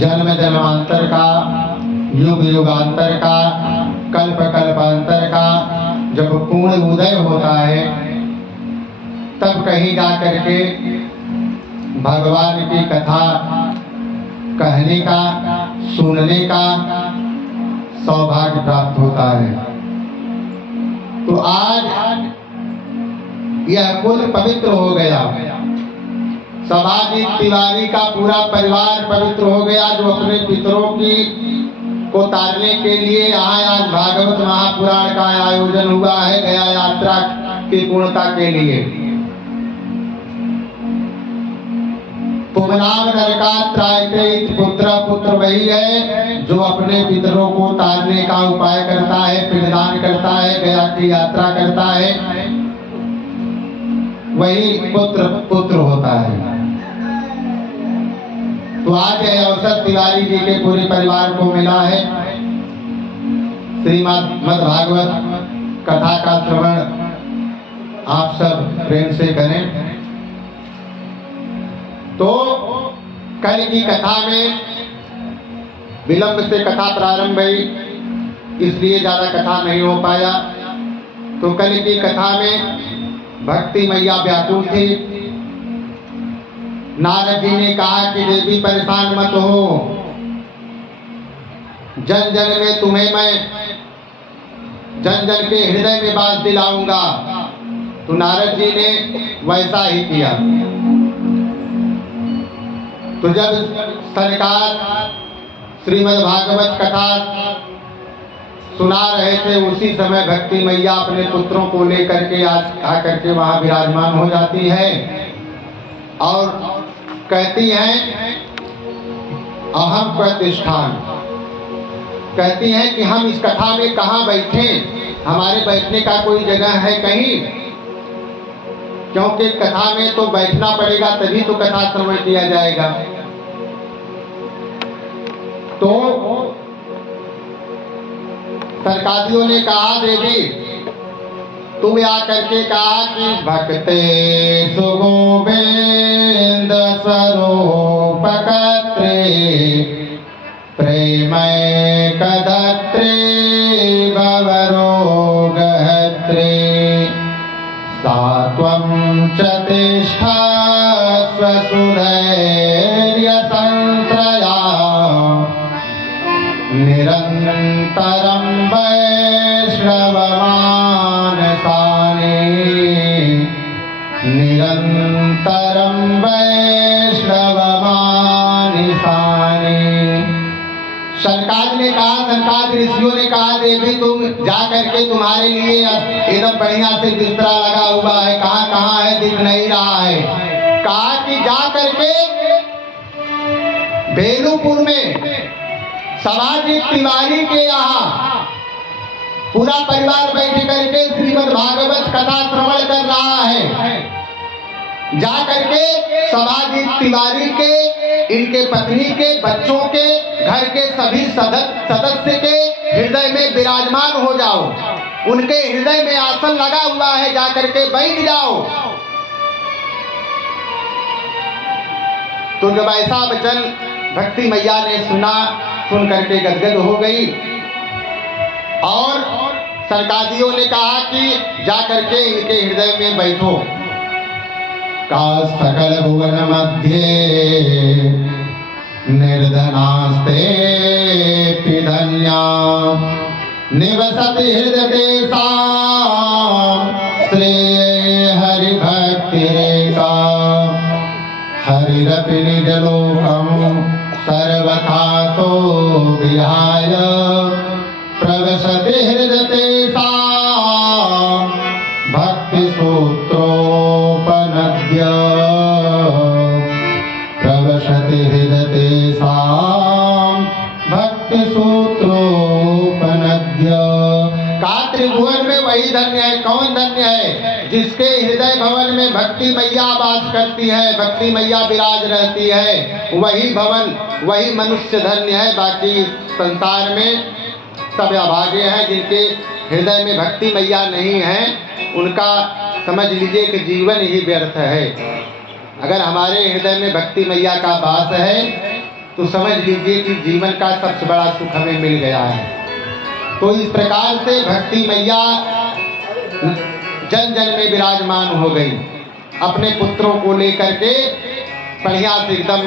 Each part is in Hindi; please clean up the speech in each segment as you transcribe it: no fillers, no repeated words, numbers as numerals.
जन्म जन्मांतर का, युग युगांतर का, कल्प कल्पांतर का जब पूर्ण उदय होता है तब कहीं जा करके भगवान की कथा कहने का, सुनने का सौभाग्य प्राप्त होता है। तो आज यह कुल पवित्र हो गया, समाजिक तिवारी का पूरा परिवार पवित्र हो गया, जो अपने पितरों की को तारने के लिए यहाँ आज भागवत महापुराण का आयोजन हुआ है, गया यात्रा की पूर्णता के लिए। पुमनाम नरकात्रायते पुत्र पुत्र वही है जो अपने पितरों को तारने का उपाय करता है, पिंडदान करता है, गया की यात्रा करता है, वही पुत्र पुत्र होता है। तो आज यह अवसर तिवारी जी के पूरे परिवार को मिला है। श्रीमद् भागवत कथा का श्रवण आप सब प्रेम से करें। तो कल की कथा में विलंब से कथा प्रारंभ हुई, इसलिए ज्यादा कथा नहीं हो पाया। तो कल की कथा में भक्ति मैया व्याकुल थी। नारद जी ने कहा कि देवी परेशान मत हो, जन जन में तुम्हें मैं जन जन के हृदय में बास दिलाऊंगा। तो नारद जी ने वैसा ही किया। तो जब सरकार श्रीमद् भागवत कथा सुना रहे थे, उसी समय भक्ति मैया अपने पुत्रों को लेकर के आकर के वहां विराजमान हो जाती है और कहती हैं अहम प्रतिष्ठान, कहती हैं कि हम इस कथा में कहाँ बैठे, हमारे बैठने का कोई जगह है कहीं? क्योंकि कथा में तो बैठना पड़ेगा, तभी तो कथा श्रवण किया जाएगा। तो सरकारियों ने कहा, देवी तुम आकर के कहा कि भक्ते सुगोविंद स्वरूप कत्रे प्रेमय कदत्रे भवरोगहत्रे सात्वं च तिष्ठस्व सुधैर्य संत्रया निरन्तरं वैष्णवमानसानि निरन्तरं वैष्णवमानसानि। सरकार ने कहा, सरकार ऋषियों ने कहा, देवी तुम जा करके तुम्हारे लिए एकदम बढ़िया से बिस्तरा लगा हुआ है, कहाँ कहाँ है दिख नहीं रहा है। कहा कि जा करके बेलूपुर में समाजी तिवारी के यहाँ पूरा परिवार बैठ करके श्रीमद् भागवत कथा श्रवण कर रहा है। जा करके समाजी तिवारी के, इनके पत्नी के, बच्चों के, घर के सभी सदस्य के हृदय में विराजमान हो जाओ। उनके हृदय में आसन लगा हुआ है, जा करके बैठ जाओ। तो जब ऐसा वचन भक्ति मैया ने सुना, सुन करके गदगद हो गई और सरकारियों ने कहा कि जा करके इनके हृदय में बैठो। का सकल भुवन मध्य निर्धनास्ते पिधन्या निवसति हृदय श्रेय हरि भक्ति रेखा हरिरपि निजलोकम सर्वथा तो विहाय प्रवसति हृदय भक्ति सूत्रोपनद्य प्रवसति हृदय भक्ति सूत्रोपनद्य। का त्रिभुवन में वही धन्य है। कौन धन्य है? जिसके हृदय भवन में भक्ति मैया वास करती है, भक्ति मैया विराज रहती है, वही भवन, वही मनुष्य धन्य है। बाकी संसार में सब अभागे हैं। जिनके हृदय में भक्ति मैया नहीं है, उनका समझ लीजिए कि जीवन ही व्यर्थ है। अगर हमारे हृदय में भक्ति मैया का वास है तो समझ लीजिए कि जीवन का सबसे बड़ा सुख हमें मिल गया है। तो इस प्रकार से भक्ति मैया जन जन में विराजमान हो गई। अपने पुत्रों को लेकर के बढ़िया से एकदम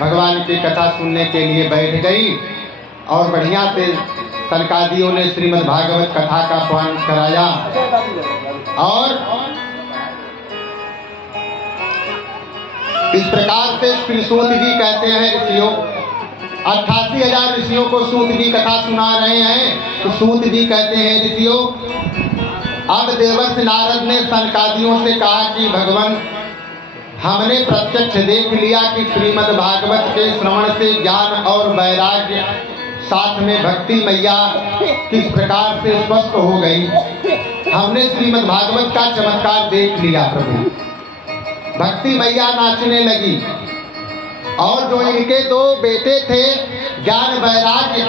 भगवान की कथा सुनने के लिए बैठ गई और बढ़िया से सनकादियों ने श्रीमद् भागवत कथा का पान कराया। और इस प्रकार से फिर सूत जी कहते हैं, ऋषियों 88,000 ऋषियों को सूत जी कथा सुना रहे हैं। तो सूत जी कहते हैं, ऋषियों अब देवर्षि नारद ने सनकादियों से कहा कि भगवान हमने प्रत्यक्ष देख लिया कि श्रीमद् भागवत के श्रवण से ज्ञान और वैराग्य साथ में भक्ति मैया किस प्रकार से स्वस्थ हो गई। हमने श्रीमद् भागवत का चमत्कार देख लिया। प्रभु भक्ति मैया नाचने लगी और जो इनके 2 बेटे थे ज्ञान वैराग्य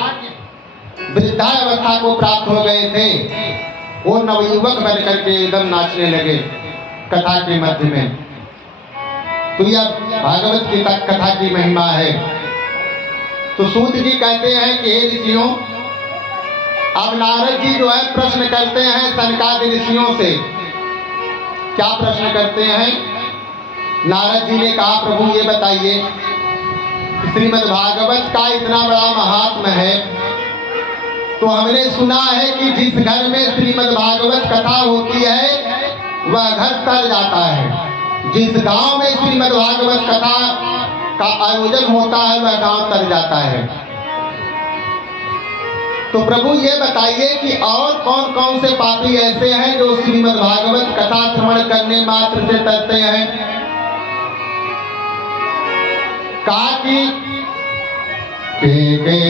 वृद्धावस्था को प्राप्त हो गए थे, वो नवयुवक बन करके एकदम नाचने लगे कथा के मध्य में। तो यह भागवत की कथा की महिमा है। तो सूत जी कहते हैं कि हे ऋषियों, अब नारद जी जो है प्रश्न करते हैं सनकादि ऋषियों से। क्या प्रश्न करते हैं? नारद जी ने कहा, प्रभु ये बताइए, श्रीमद् भागवत का इतना बड़ा महात्म्य है, तो हमने सुना है कि जिस घर में श्रीमद् भागवत कथा होती है वह घर तर जाता है। जिस गांव में श्रीमद् भागवत कथा का आयोजन होता है वह गांव तर जाता है। तो प्रभु ये बताइए कि और कौन कौन से पापी ऐसे हैं जो श्रीमद् भागवत कथा श्रवण करने मात्र से तरते हैं। कहा कि के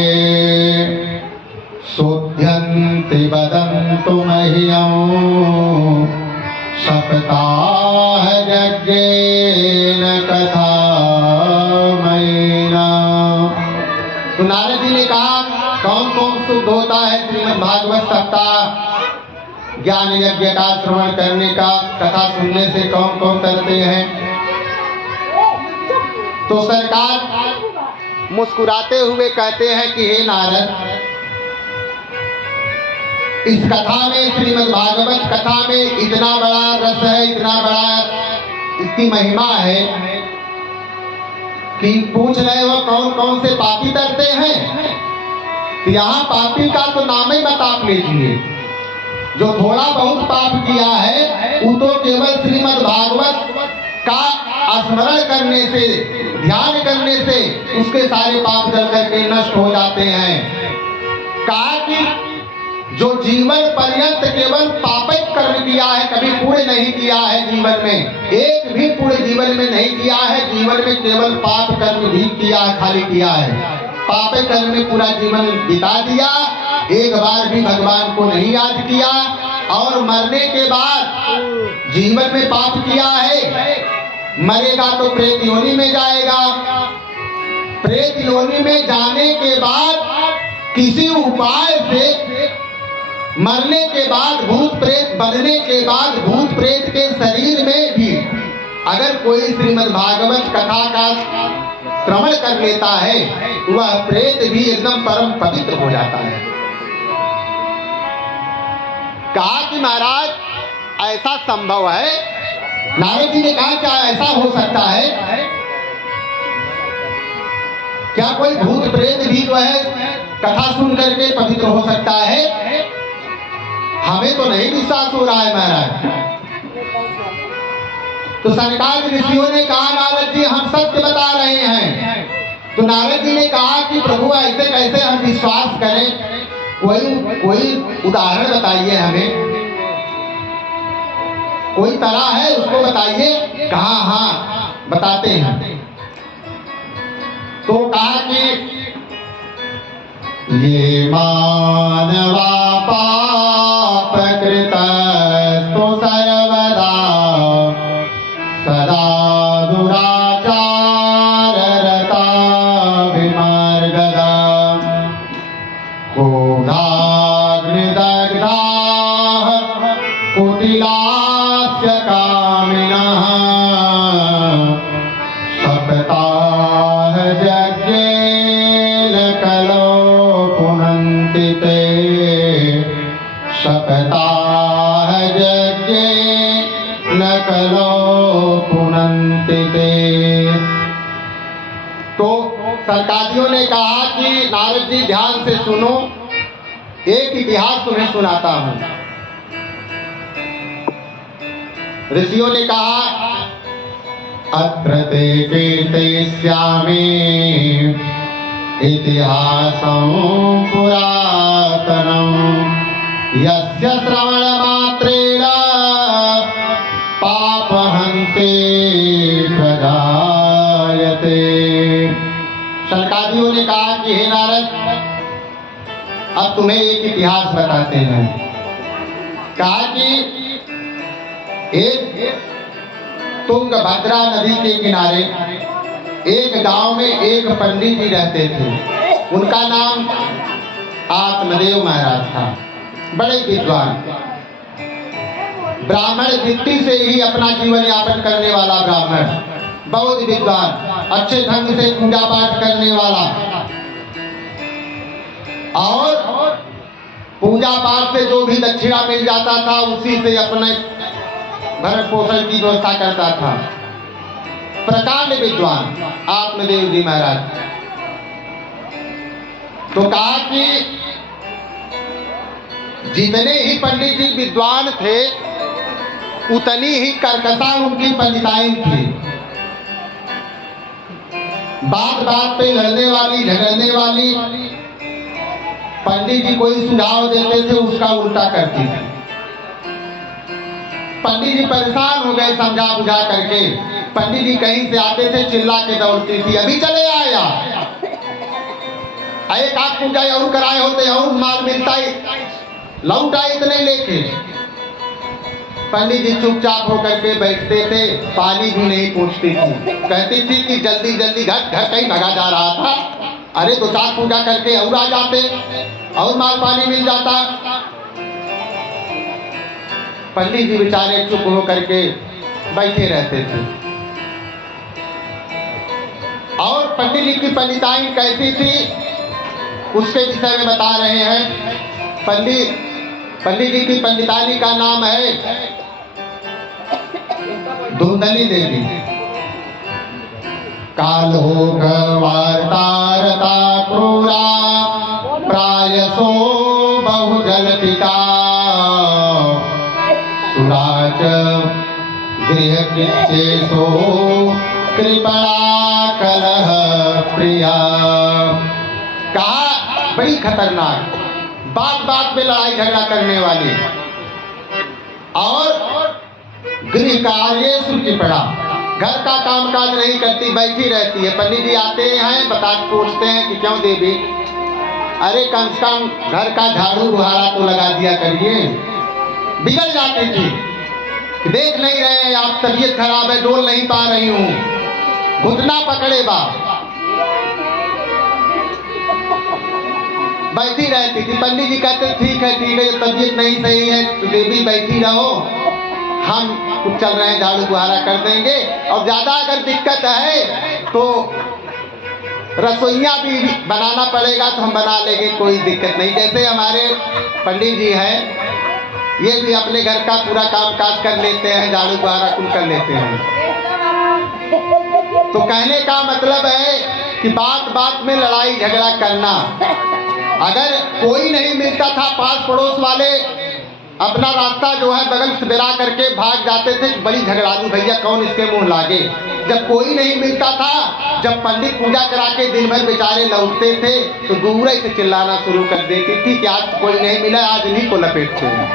शोध्यन्ति वदन्तु मह्यं सप्ताह यज्ञेन कथा मयिना। तो नारद जी ने कहा कौन कौन शुद्ध होता है श्रीमद् भागवत सप्ताह ज्ञान यज्ञ का श्रवण करने का, कथा सुनने से कौन कौन करते हैं। तो सरकार मुस्कुराते हुए कहते हैं कि हे नारद, इस कथा में श्रीमद् भागवत कथा में इतना बड़ा रस है, इतना बड़ा इसकी महिमा है कि पूछ रहे हो कौन कौन से पापी डरते हैं। तो यहाँ पापी का तो नाम ही मत आप लीजिए। जो थोड़ा बहुत पाप किया है वो तो केवल श्रीमद् भागवत का स्मरण करने से, ध्यान करने से उसके सारे पाप जल करके नष्ट हो जाते हैं। कहा कि जो जीवन पर्यंत केवल पापिक कर्म किया है, कभी पुण्य नहीं किया है जीवन में, एक भी पुण्य जीवन में नहीं किया है, जीवन में केवल पाप कर्म भी किया है, खाली किया है, पापिक कर्म में पूरा जीवन बिता दिया, एक बार भी भगवान को नहीं याद किया और मरने के बाद जीवन में पाप किया है, मरेगा तो प्रेत योनि में जाएगा। प्रेत योनि में जाने के बाद किसी उपाय से मरने के बाद, भूत प्रेत बनने के बाद, भूत प्रेत के शरीर में भी अगर कोई श्रीमद् भागवत कथा का श्रवण कर लेता है, वह प्रेत भी एकदम परम पवित्र हो जाता है। कहा कि महाराज ऐसा संभव है। नारद जी ने कहा क्या ऐसा हो सकता है? क्या कोई भूत प्रेत भी जो है कथा सुन करके पवित्र हो सकता है? हमें तो नहीं विश्वास हो रहा है महाराज। तो सरकार ऋषियों ने कहा नारद जी हम सत्य बता रहे हैं। तो नारद जी ने कहा कि प्रभु ऐसे कैसे हम विश्वास करें, कोई उदाहरण बताइए हमें, कोई तरह है उसको बताइए। कहा हाँ बताते हैं। तो कहा कि ये मानवा पाप कृत तो सर्वदा सदा दुराचार रता विमार्गदा क्रोधाग्निदग्धा कुटिलास्य कामिनः सप्ताह यज्ञेन कलो पुनन्ति ते सप्ताह यज्ञेन कलो पुनन्ति ते। तो सरकारियों ने कहा कि नारद जी ध्यान से सुनो, एक इतिहास तुम्हें सुनाता हूं। ऋषियों ने कहा अत्र ते कीर्तयिष्यामि इतिहासं पुरातनं यस्य श्रवणमात्रेण पापहन्ति प्रजायते। सरकारियों ने कहा कि हे नारद अब तुम्हें एक इतिहास बताते हैं। कहा कि एक तुंगभद्रा नदी के किनारे एक गांव में एक पंडित जी रहते थे। उनका नाम आत्मदेव महाराज था। बड़े विद्वान, ब्राह्मण वृत्ति से ही अपना जीवन यापन करने वाला ब्राह्मण, बहुत विद्वान, अच्छे ढंग से पूजा पाठ करने वाला और पूजा पाठ से जो भी दक्षिणा मिल जाता था उसी से अपने भरण पोषण की व्यवस्था करता था। प्रकांड विद्वान आत्मदेव जी महाराज। तो कहा कि जितने ही पंडित जी विद्वान थे उतनी ही कर्कशा उनकी पंडिताई थी। बात बात पे लड़ने वाली, झगड़ने वाली, पंडित जी कोई सुझाव देते थे उसका उल्टा करती थी। पंडित जी परेशान हो गए समझा बुझा करके। पंडित जी कहीं से आते थे चिल्ला के दौड़ती थी अभी चले आया, एक आध पूजा और कराए होते और माल मिलता ही लौटा इतने लेके। पंडित जी चुपचाप होकर के बैठते थे, पानी भी नहीं पूछती थी। कहती थी कि जल्दी जल्दी घर घर कहीं भगा जा रहा था, अरे दो चार पूजा करके और आ जाते और माल पानी मिल जाता। पंडित जी बेचारे चुप होकर के बैठे रहते थे। और पंडित जी की पंडिताई कैसी थी उसके विषय में बता रहे हैं। पंडित जी की पंडितानी का नाम है धुंधली देवी। कालो वार्तारता क्रूरा प्रायसो बहुजलपिता सुराच गृह कृत्येषु कृपणा कलह प्रिया। कहा बड़ी खतरनाक, बात बात में लड़ाई झगड़ा करने वाली, और गृह कार्येषु कृपणा, घर का काम काज नहीं करती, बैठी रहती है। पंडित जी आते हैं, बता पूछते हैं कि क्यों देवी, अरे कम से कम घर का झाड़ू बुहारा तो लगा दिया करिए। बिगड़ जाती थी, देख नहीं रहे हैं आप, तबीयत खराब है, डोल नहीं पा रही हूँ, घुटना पकड़े बा, बैठी रहती थी। पंडित जी कहते ठीक है तबीयत नहीं सही है तो देवी बैठी रहो, हम कुछ चल रहे हैं, झाड़ू बुहारा कर देंगे, और ज्यादा अगर दिक्कत है तो रसोइया भी बनाना पड़ेगा तो हम बना लेंगे, कोई दिक्कत नहीं। जैसे हमारे पंडित जी हैं, ये भी अपने घर का पूरा काम काज कर लेते हैं, झाड़ू बुहारा कुल कर लेते हैं। तो कहने का मतलब है कि बात बात में लड़ाई झगड़ा करना। अगर कोई नहीं मिलता था, पास पड़ोस वाले अपना रास्ता जो है बगल से बिरा करके भाग जाते थे, बड़ी झगड़ालू भैया कौन इसके मुंह लागे। जब कोई नहीं मिलता था, जब पंडित पूजा करा के दिन भर बेचारे लौटते थे तो दूर से चिल्लाना शुरू कर देती थी कि आज कोई नहीं मिला, आज इन्हीं को लपेटते हैं।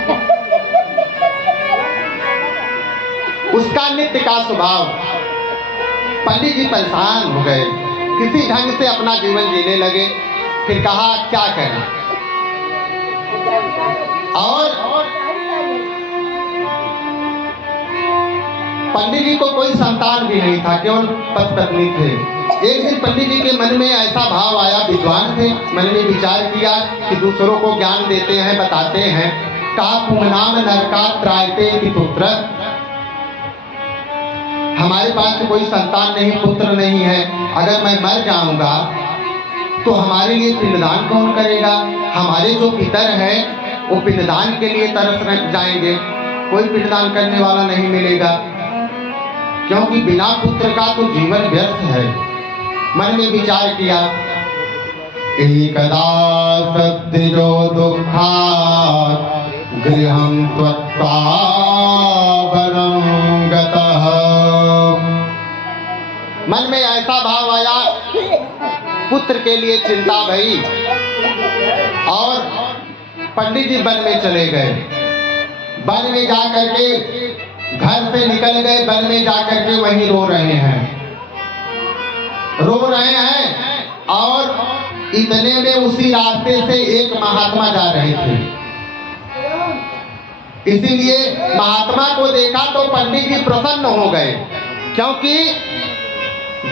उसका नित्य का स्वभाव। पंडित जी परेशान हो गए, किसी ढंग से अपना जीवन जीने लगे। फिर कहा क्या करें, और पंडित जी को कोई संतान भी नहीं था, केवल पति पत्नी थे। एक दिन पंडित जी के मन में ऐसा भाव आया, विद्वान थे, मन में विचार किया कि दूसरों को ज्ञान देते हैं, बताते हैं। कहा पुमनाम नरका त्रायते कि पुत्र, हमारे पास कोई संतान नहीं, पुत्र नहीं है, अगर मैं मर जाऊंगा तो हमारे लिए पिंडदान कौन करेगा। हमारे जो पितर हैं वो पिंडदान के लिए तरस जाएंगे, कोई पिंडदान करने वाला नहीं मिलेगा, क्योंकि बिना पुत्र का तो जीवन व्यर्थ है। मन में विचार किया, एकदा सत्यो दुःखात् गृहं त्यक्त्वा वनं गतः। मन में ऐसा भाव आया, पुत्र के लिए चिंता भई, और पंडित जी वन में चले गए। वन में जाकर के घर से निकल गए, वन में जाकर के वहीं रो रहे हैं, और इतने में उसी रास्ते से एक महात्मा जा रहे थे। इसीलिए महात्मा को देखा तो पंडित जी प्रसन्न हो गए, क्योंकि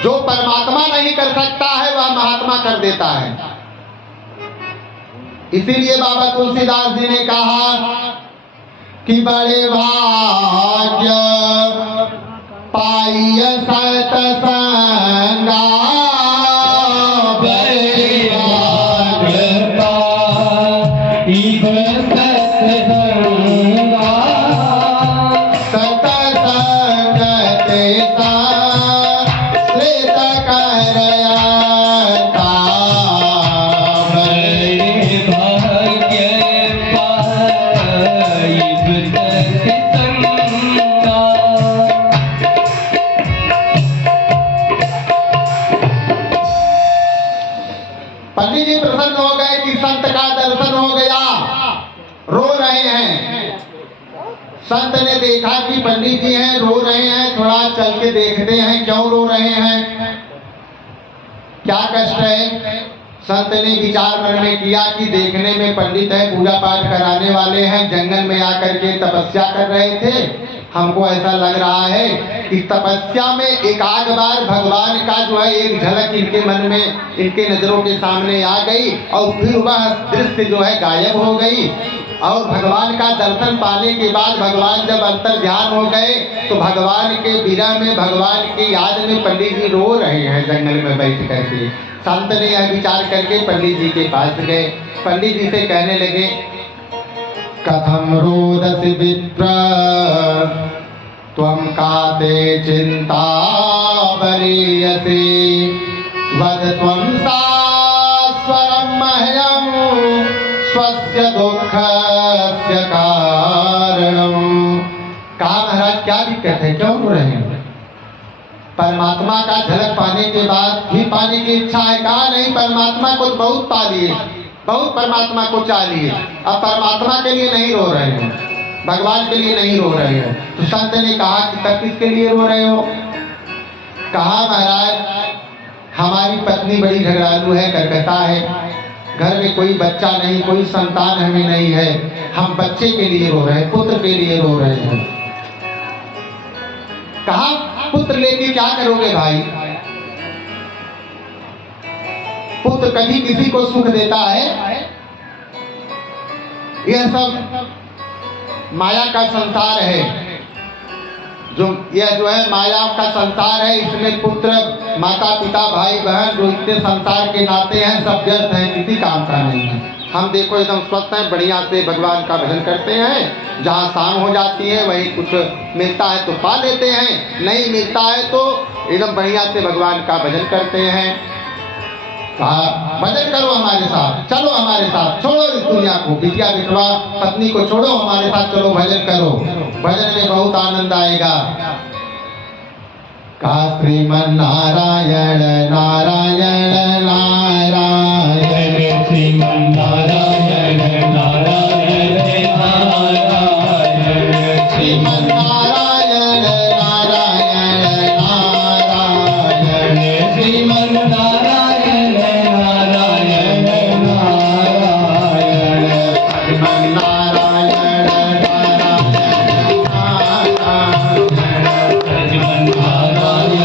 जो परमात्मा नहीं कर सकता है वह महात्मा कर देता है। इसीलिए बाबा तुलसीदास जी ने कहा कि बड़े भाग्य पाइय सतसंगा, बड़े भाग्य पाइय सतसंगा, सतसंग तेता संत ने देखा कि पंडित जी हैं, रो रहे हैं, थोड़ा चल के देखते हैं क्यों रो रहे हैं, क्या कष्ट है। संत ने विचार मन में किया कि देखने में पंडित है, पूजा पाठ कराने वाले हैं, जंगल में आकर के तपस्या कर रहे थे। हमको ऐसा लग रहा है कि तपस्या में एक आध बार भगवान का जो है एक झलक इनके मन में, इनके नजरों के सामने आ गई और फिर वह दृश्य जो है गायब हो गई। और भगवान का दर्शन पाने के बाद भगवान जब अंतर ध्यान हो गए तो भगवान के विरह में, भगवान की याद में पंडित जी रो रहे हैं जंगल में बैठ करके। संत ने यह विचार करके पंडित जी के पास गए। पंडित जी से कहने लगे, कथम रोदसी विप्र त्वं काते चिंता बरीयसे वद त्वं सास्वरं मह्यं स्वस्य दुःखस्य कारणम्। कहा महाराज क्या दिक्कत है, क्यों रो रहे हैं? परमात्मा का झलक पाने के बाद भी पाने की इच्छा है। कहा नहीं, परमात्मा को बहुत पा लिए, बहुत परमात्मा को चाह लिए, अब परमात्मा के लिए नहीं रो रहे हैं, भगवान के लिए नहीं रो रहे हैं। तो संत ने कहा कि तब किसके लिए रो रहे हो? कहा महाराज हमारी पत्नी बड़ी झगड़ालू है, करकता है, घर में कोई बच्चा नहीं, कोई संतान हमें नहीं है, हम बच्चे के लिए रो रहे हैं, पुत्र के लिए रो रहे हैं। कहा पुत्र लेके क्या करोगे भाई? पुत्र कभी किसी को सुख देता है? यह सब माया का संसार है, यह जो है माया का संसार है। इसमें पुत्र, माता पिता, भाई बहन जो इतने संसार के नाते हैं सब व्यर्थ हैं, किसी काम का नहीं है। हम देखो एकदम स्वस्थ हैं, बढ़िया से भगवान का भजन करते हैं, जहाँ शाम हो जाती है वहीं कुछ मिलता है तो पा लेते हैं, नहीं मिलता है तो एकदम बढ़िया से भगवान का भजन करते हैं। भजन करो हमारे साथ, चलो हमारे साथ, छोड़ो इस दुनिया को, बिटिया बिटवा पत्नी को छोड़ो, हमारे साथ चलो भजन करो, भजन में बहुत आनंद आएगा। का श्रीमन नारायण नारायण नारायण, श्रीमन नारायण नारायण नारायण, श्रीमन नारायण नारायण नारायण, श्रीमन नारायण नारायण नारायण, श्रीमन नारायण नारायण नारायण, श्रीमन नारायण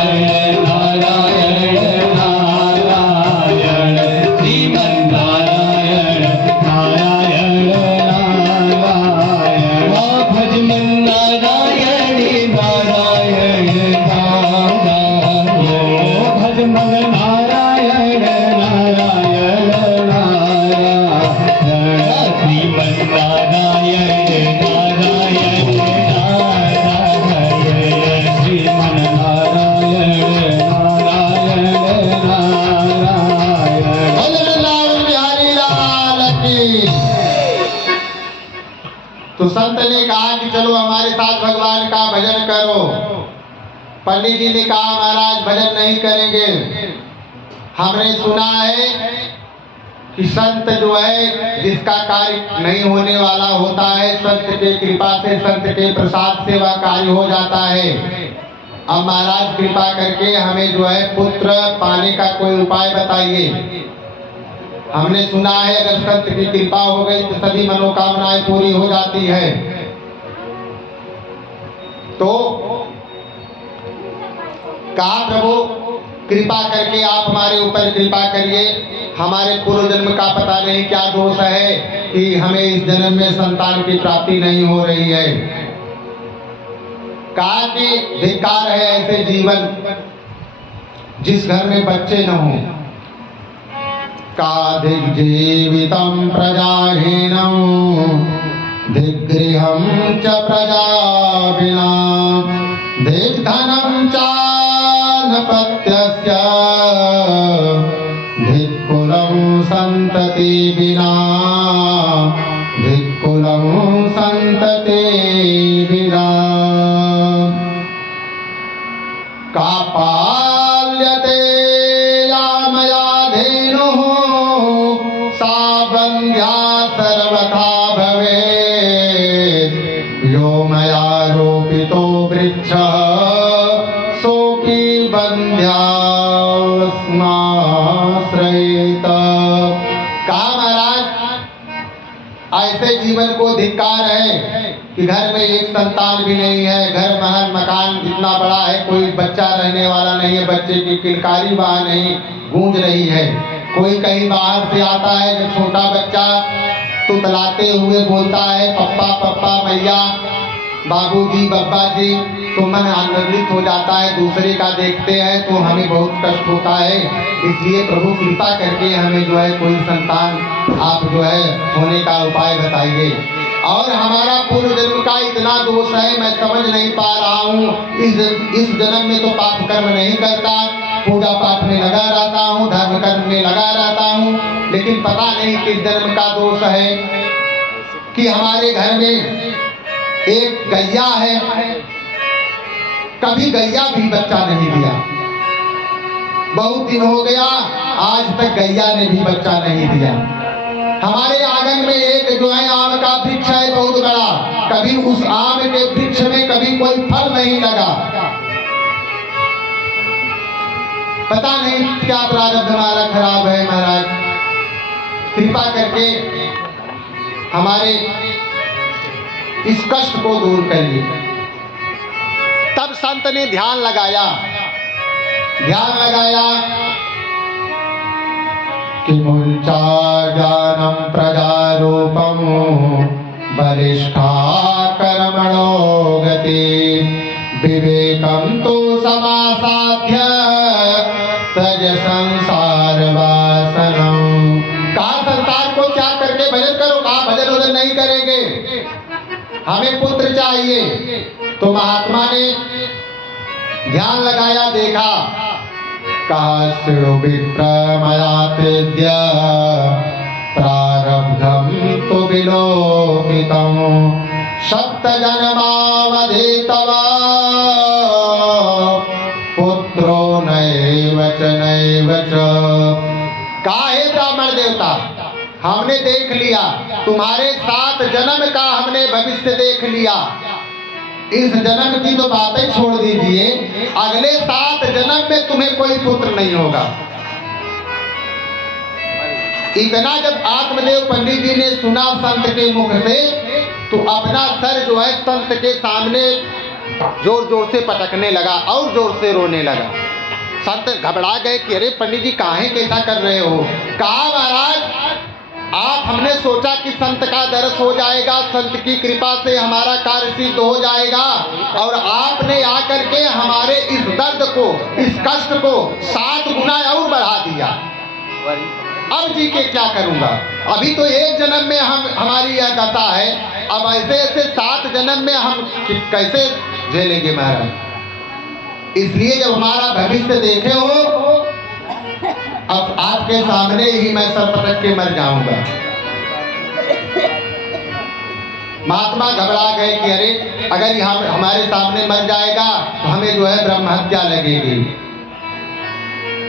नारायण नारायण, श्रीमन नारायण नारायण नारायण, भज मन नारायण नारायण नारायण, भज मन नारायण नारायण नारायण, श्रीमन नारायण नारायण नारायण, श्रीमन नारायण नारायण नारायण। भजन लाल बिहारी लाल की। तो संत ने कहा कि चलो हमारे साथ भगवान का भजन करो। पंडित जी ने कहा महाराज भजन नहीं करेंगे, हमने सुना है कि संत जो है जिसका कार्य नहीं होने वाला होता है, संत के कृपा से, संत के प्रसाद से वह कार्य हो जाता है। अब महाराज कृपा करके हमें जो है पुत्र पाने का कोई उपाय बताइए। हमने सुना है अगर संत की कृपा हो गई तो सभी मनोकामनाएं पूरी हो जाती है। तो कहा प्रभु कृपा करके आप हमारे ऊपर कृपा करिए, हमारे पूर्व जन्म का पता नहीं क्या दोष है कि हमें इस जन्म में संतान की प्राप्ति नहीं हो रही है। कहा कि धिक्कार है ऐसे जीवन जिस घर में बच्चे न हो। काधिक जीवितं प्रजाहीनं धिगृहं च प्रजाविना धिग्धनं चानपत्यस्य धिक्कुलं सन्तति विना धिक्कुलं सन्तति विना कापाल्यते या मया धेनुः सा बन्ध्या सर्वथा भवेत् यो मया रोपितो वृक्षः सोऽपि बन्ध्यास्माश्रयेत। ऐसे जीवन को धिक्कार है कि घर में एक संतान भी नहीं है, घर महल मकान इतना बड़ा है, कोई बच्चा रहने वाला नहीं है, बच्चे की किलकारी वहाँ नहीं गूंज रही है। कोई कहीं बाहर से आता है, जब छोटा बच्चा तुतलाते हुए बोलता है पप्पा पप्पा मैया बाबूजी बब्बा जी, तो मन आनंदित हो जाता है। दूसरे का देखते हैं तो हमें बहुत कष्ट होता है। इसलिए प्रभु कृपा करके हमें जो है कोई संतान आप जो है होने का उपाय बताइए। और हमारा पूर्व जन्म का इतना दोष है, मैं समझ नहीं पा रहा हूँ। इस जन्म में तो पाप कर्म नहीं करता, पूजा पाठ में लगा रहता हूँ, धर्म कर्म में लगा रहता हूँ, लेकिन पता नहीं किस जन्म का दोष है कि हमारे घर में एक गैया है, कभी गैया भी बच्चा नहीं दिया। बहुत दिन हो गया, आज तक गैया ने भी बच्चा नहीं दिया। हमारे आंगन में एक जो है आम का वृक्ष है बहुत बड़ा, कभी उस आम के वृक्ष में कभी कोई फल नहीं लगा। पता नहीं क्या प्रारब्ध हमारा खराब है। महाराज कृपा करके हमारे इस कष्ट को दूर करिए। तब संत ने ध्यान लगाया कि मुंचा ज्ञानम प्रजारूपम बलिष्ठा कर्मणो गति विवेकम तो समासाध्य तज संसार वासनम। कहा संसार को त्याग करके भजन करो, कहा भजन उधर नहीं करेंगे, हमें पुत्र चाहिए। तो महात्मा ने ध्यान लगाया, देखा, कहा शिरो विप्रमयातेद्य प्रारब्धम तो विलोकितम सप्त जन्मावधि तव पुत्रो नैव च। कहा हे ब्राह्मण देवता, हमने देख लिया तुम्हारे 7 जन्म का, हमने भविष्य देख लिया। इस जन्म की तो बातें छोड़ दीजिए, अगले 7 जन्म में तुम्हें कोई पुत्र नहीं होगा। इतना जब आत्मदेव पंडित जी ने सुना संत के मुख से, तो अपना सर जो है संत के सामने जोर जोर से पटकने लगा और जोर से रोने लगा। संत घबरा गए कि अरे पंडित जी काहे कैसा कर रहे हो। कहा महाराज आप, हमने सोचा कि संत का दर्श हो जाएगा, संत की कृपा से हमारा कार्य सिद्ध हो जाएगा, और आपने आकर के हमारे इस दर्द को, इस कष्ट को 7 गुना और बढ़ा दिया। अब जी के क्या करूंगा, अभी तो 1 जन्म में हमारी यह दशा है, अब ऐसे ऐसे 7 जन्म में हम कैसे झेलेंगे महाराज। इसलिए जब हमारा भविष्य देखे हो, अब आपके सामने ही मैं सर पटक के मर जाऊंगा। महात्मा घबरा गए कि अरे अगर यह हमारे सामने मर जाएगा तो हमें जो है ब्रह्म हत्या लगेगी।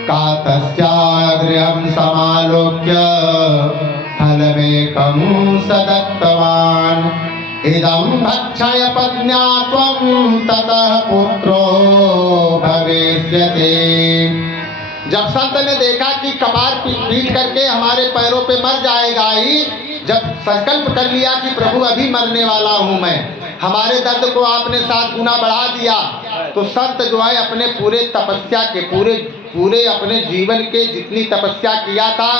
कातस्यागृहं समालोक्य फलमेकं सदत्तवान् इदं भक्षय पत्न्या त्वं ततः पुत्रो भविष्यति। जब संत ने देखा कि कपार पीट करके हमारे पैरों पे मर जाएगा ही, जब संकल्प कर लिया कि प्रभु अभी मरने वाला हूं मैं, हमारे दर्द को आपने 7 गुना बढ़ा दिया, तो संत जो है अपने पूरे तपस्या के पूरे अपने जीवन के जितनी तपस्या किया था,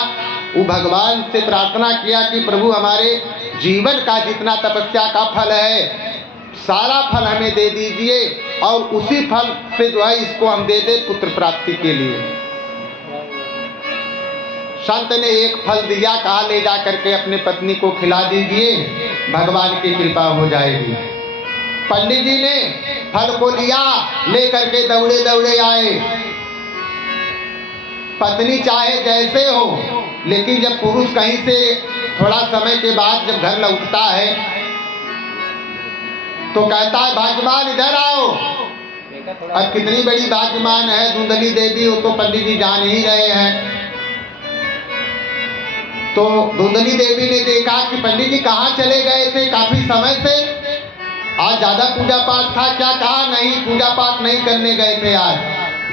वो भगवान से प्रार्थना किया कि प्रभु हमारे जीवन का जितना तपस्या का फल है सारा फल हमें दे दीजिए, और उसी फल से जो है इसको हम दे दे पुत्र प्राप्ति के लिए। संत ने एक फल दिया, कहा ले जा करके अपने पत्नी को खिला दीजिए, भगवान की कृपा हो जाएगी। पंडित जी ने फल को लिया, ले करके दौड़े दौड़े आए। पत्नी चाहे जैसे हो, लेकिन जब पुरुष कहीं से थोड़ा समय के बाद जब घर लौटता है तो कहता है भाग्यवान इधर आओ। अब कितनी बड़ी भाग्यवान है धुंधली देवी, वो तो पंडित जी जान ही रहे हैं। तो धुंधली देवी ने देखा कि पंडित जी कहाँ चले गए थे काफी समय से, आज ज्यादा पूजा पाठ था क्या। कहा नहीं, पूजा पाठ नहीं करने गए थे, आज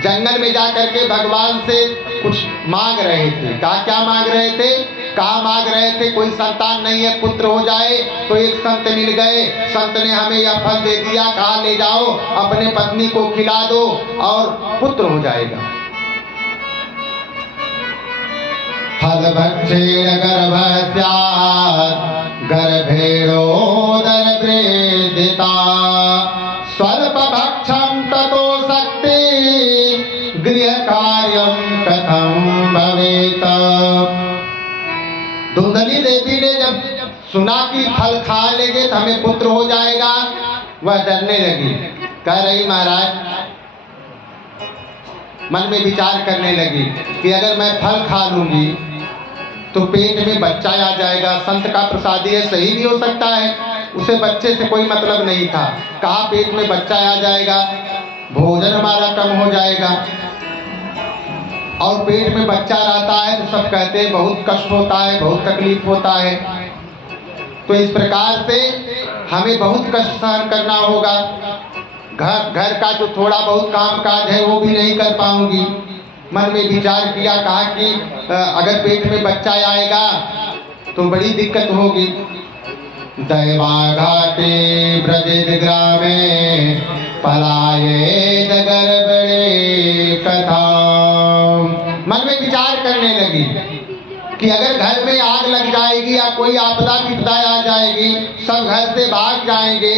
जंगल में जा करके भगवान से कुछ मांग रहे थे। कहा क्या मांग रहे थे, कहाँ मांग रहे थे, कोई संतान नहीं है, पुत्र हो जाए। तो एक संत मिल गए, संत ने हमें यह फल दे दिया, कहा ले जाओ अपने पत्नी को खिला दो और पुत्र हो जाएगा। फल भक्षेण गर्भस्यात् गर्भेणोदर वृद्धिता स्वल्प भक्षं ततो शक्ति गृह कार्यं कथं भवेत। धुंधली देवी ने जब सुना कि फल खा लेंगे तो हमें पुत्र हो जाएगा, वह डरने लगी। कह रही महाराज, मन में विचार करने लगी कि अगर मैं फल खा लूंगी तो पेट में बच्चा आ जाएगा। संत का प्रसादी है, सही भी हो सकता है, उसे बच्चे से कोई मतलब नहीं था। कहा पेट में बच्चा आ जाएगा, भोजन हमारा कम हो जाएगा, और पेट में बच्चा रहता है तो सब कहते हैं बहुत कष्ट होता है, बहुत तकलीफ होता है। तो इस प्रकार से हमें बहुत कष्ट सहन करना होगा। घर का जो थोड़ा बहुत काम काज है वो भी नहीं कर पाऊंगी। मन में विचार किया, कहा कि अगर पेट में बच्चा आएगा तो बड़ी दिक्कत होगी। दैवाघाटे ब्रजेद ग्रामे पलाये गर्भणे कथा। मन में विचार करने लगी कि अगर घर में आग लग जाएगी या कोई आपदा विपदा आ जाएगी, सब घर से भाग जाएंगे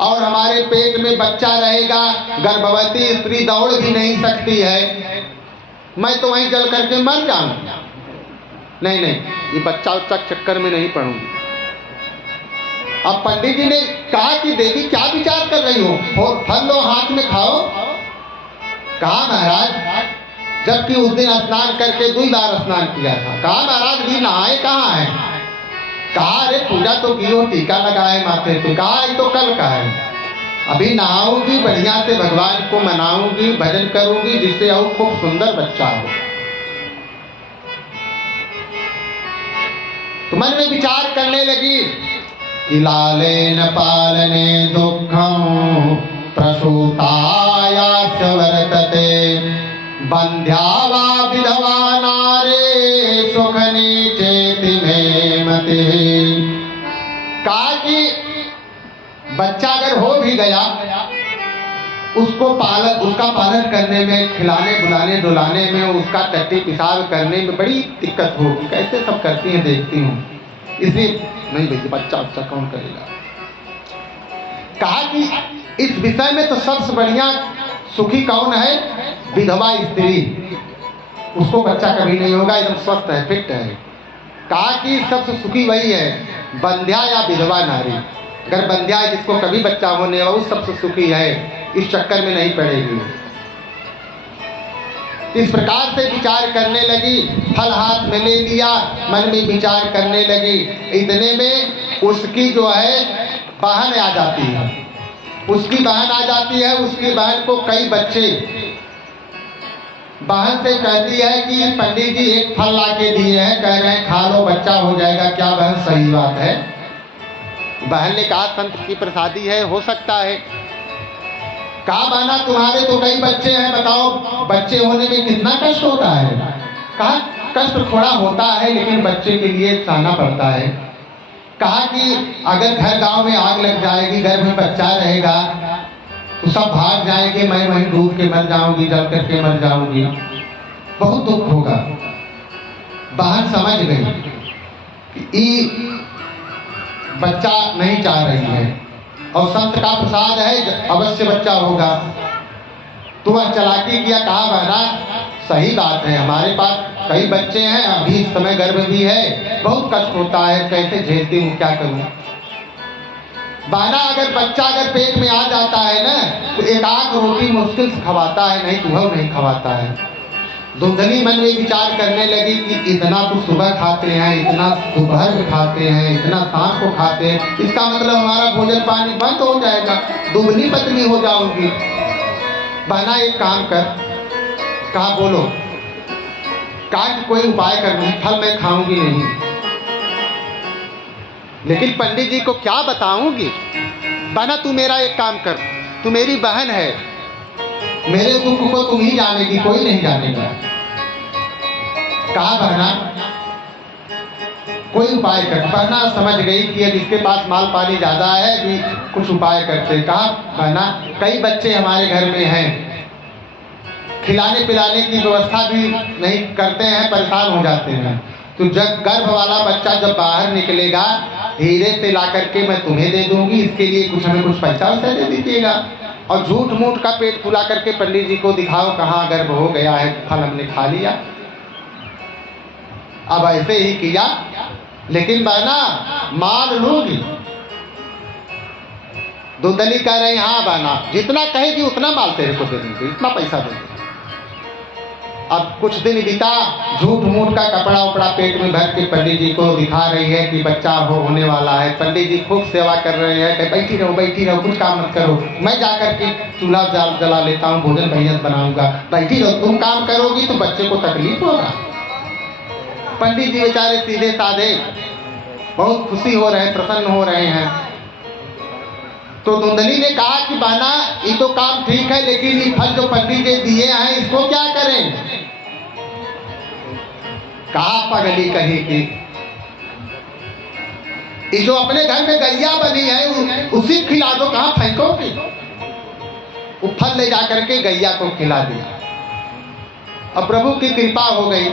और हमारे पेट में बच्चा रहेगा, गर्भवती स्त्री दौड़ भी नहीं सकती है, मैं तो वहीं जल करके मर जाऊंगा। नहीं, ये बच्चा उच्चा चक्कर में नहीं पड़ूंगी। अब पंडित जी ने कहा कि देवी क्या विचार कर रही हो, फल लो हाथ में खाओ। कहा महाराज, जबकि उस दिन स्नान करके 2 बार स्नान किया था। कहा महाराज भी नहाए कहाँ है? कहा अरे पूजा तो की हो, टीका लगाए माथे पे। कहा ये तो कल का है, अभी नहाऊंगी, बढ़िया से भगवान को मनाऊंगी, भजन करूंगी, जिससे और खूब सुंदर बच्चा हो। तो मन में विचार करने लगी कि लालेन पालने दुःखं प्रसूतायास्य वर्तते बंध्या वा विधवा नारे सुखनी चेति में मति। कहा कि बच्चा अगर हो भी गया, उसका पालन करने में, खिलाने बुलाने डुलाने में, उसका टट्टी पिसाब करने में बड़ी दिक्कत होगी। कैसे सब करती हैं देखती हूँ, इसलिए नहीं भैया बच्चा कौन करेगा। कहा कि इस विषय में तो सबसे बढ़िया सुखी कौन है? विधवा स्त्री, उसको बच्चा कभी नहीं होगा, एकदम स्वस्थ है, फिट है। कहा कि सबसे सुखी वही है, बंध्या या विधवा नारी। अगर बंध्या है, जिसको कभी बच्चा होने वाला, वो सबसे सुखी है, इस चक्कर में नहीं पड़ेगी। इस प्रकार से विचार करने लगी, फल हाथ में ले लिया, मन में विचार करने लगी। इतने में उसकी जो है बहन आ जाती है, उसकी बहन आ जाती है। उसकी बहन को कई बच्चे, बहन से कहती है कि पंडित जी एक फल ला के दिए हैं, कह रहे हैं खा लो बच्चा हो जाएगा। क्या बहन सही बात है? बहन ने कहा संत की प्रसादी है, हो सकता है। कहा बहना तुम्हारे तो कई बच्चे हैं, बताओ बच्चे होने में कितना कष्ट होता है? कहा कष्ट थोड़ा होता है, लेकिन बच्चे के लिए सहना पड़ता है। कहा कि अगर घर गांव में आग लग जाएगी, घर में बच्चा रहेगा तो सब भाग जाएंगे, मैं वहीं डूब के मर जाऊंगी, जल करके मर जाऊंगी, बहुत दुख होगा। बहन समझ गई कि बच्चा नहीं चाह रही है और संत का प्रसाद है, अवश्य बच्चा होगा। तो वह चालाकी किया, कहा बहना सही बात है, हमारे पास कई बच्चे हैं, अभी इस समय गर्भ भी है, बहुत कष्ट होता है, कैसे झेलती हूँ, क्या करूँ। बहना अगर पेट में आ जाता है ना, तो एक आध रोटी मुश्किल से खवाता है, नहीं तो वह नहीं खवाता है। धुंधली मन में विचार करने लगी कि इतना तो सुबह खाते हैं, इतना दोपहर में खाते हैं, इतना शाम को खाते हैं, इसका मतलब हमारा भोजन पानी बंद हो जाएगा, दुगनी पतली हो जाऊंगी। बहना एक काम कर। कहा बोलो। कहा कि कोई उपाय कर, फल मैं खाऊंगी नहीं, लेकिन पंडित जी को क्या बताऊंगी। बहना तू मेरा एक काम कर, तू मेरी बहन है, मेरे दुख को तुम ही जानेगी, कोई नहीं जानेगा। कहा बहना कोई उपाय कर। बहना समझ गई कि अब इसके पास माल पानी ज़्यादा है, कि कुछ उपाय करते। कहा बहना कई बच्चे हमारे घर में हैं, खिलाने पिलाने की व्यवस्था भी नहीं करते हैं, परेशान हो जाते हैं। तो जब गर्भ वाला बच्चा जब बाहर निकलेगा धीरे से ला करके मैं तुम्हें दे दूंगी, इसके लिए कुछ हमें कुछ पैसा वैसा दे दीजिएगा। और झूठ मूठ का पेट फुला करके पंडित जी को दिखाओ कहाँ गर्भ हो गया है, फल हमने खा लिया। अब ऐसे ही किया, लेकिन बहना माल लूंगी। धुंधली कह रही हाँ बहना जितना कहेगी उतना माल तेरे को दे दूंगी, इतना पैसा दे दूंगी। अब कुछ दिन बीता, झूठ मूठ का कपड़ा उपड़ा पेट में भर के पंडित जी को दिखा रही है कि बच्चा होने वाला है। पंडित जी खूब सेवा कर रहे हैं कि बैठी रहो कुछ काम मत करो, मैं जाकर के चूल्हा जला लेता हूँ, भोजन भैया बनाऊंगा, बैठी रहो, तुम काम करोगी तो बच्चे को तकलीफ होगा। पंडित जी बेचारे सीधे साधे बहुत खुशी हो रहे हैं, प्रसन्न हो रहे हैं। तो धुंधली ने कहा कि बहना ये तो काम ठीक है, लेकिन ये फल जो पंडित जी दिए हैं इसको क्या करें। कहा पगली कही कि ये जो अपने घर में गैया बनी है उसी खिला दो, कहाँ फेंकोगी। वो फल ले जाकर के गैया को खिला दिया। अब प्रभु की कृपा हो गई।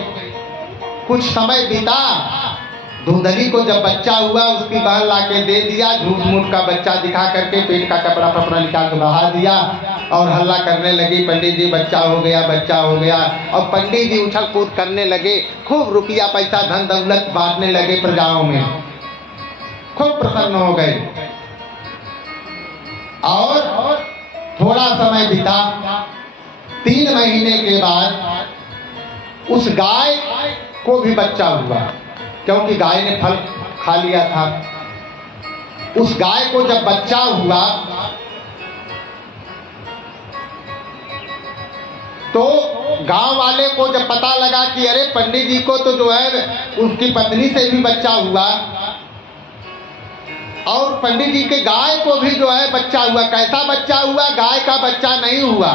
कुछ समय बीता, धुंधली को जब बच्चा हुआ उसकी बहन ला के दे दिया। झूठ मूठ का बच्चा दिखा करके पेट का कपड़ा फपड़ा निकाल के बहा दिया और हल्ला करने लगी पंडित जी बच्चा हो गया, बच्चा हो गया। और पंडित जी उछल कूद करने लगे, खूब रुपया पैसा धन दौलत बांटने लगे प्रजाओं में, खूब प्रसन्न हो गए। और थोड़ा समय बीता, 3 महीने के बाद उस गाय को भी बच्चा हुआ, क्योंकि गाय ने फल खा लिया था। उस गाय को जब बच्चा हुआ तो गांव वाले को जब पता लगा कि अरे पंडित जी को तो जो है उसकी पत्नी से भी बच्चा हुआ, और पंडित जी के गाय को भी जो है बच्चा हुआ। कैसा बच्चा हुआ? गाय का बच्चा नहीं हुआ,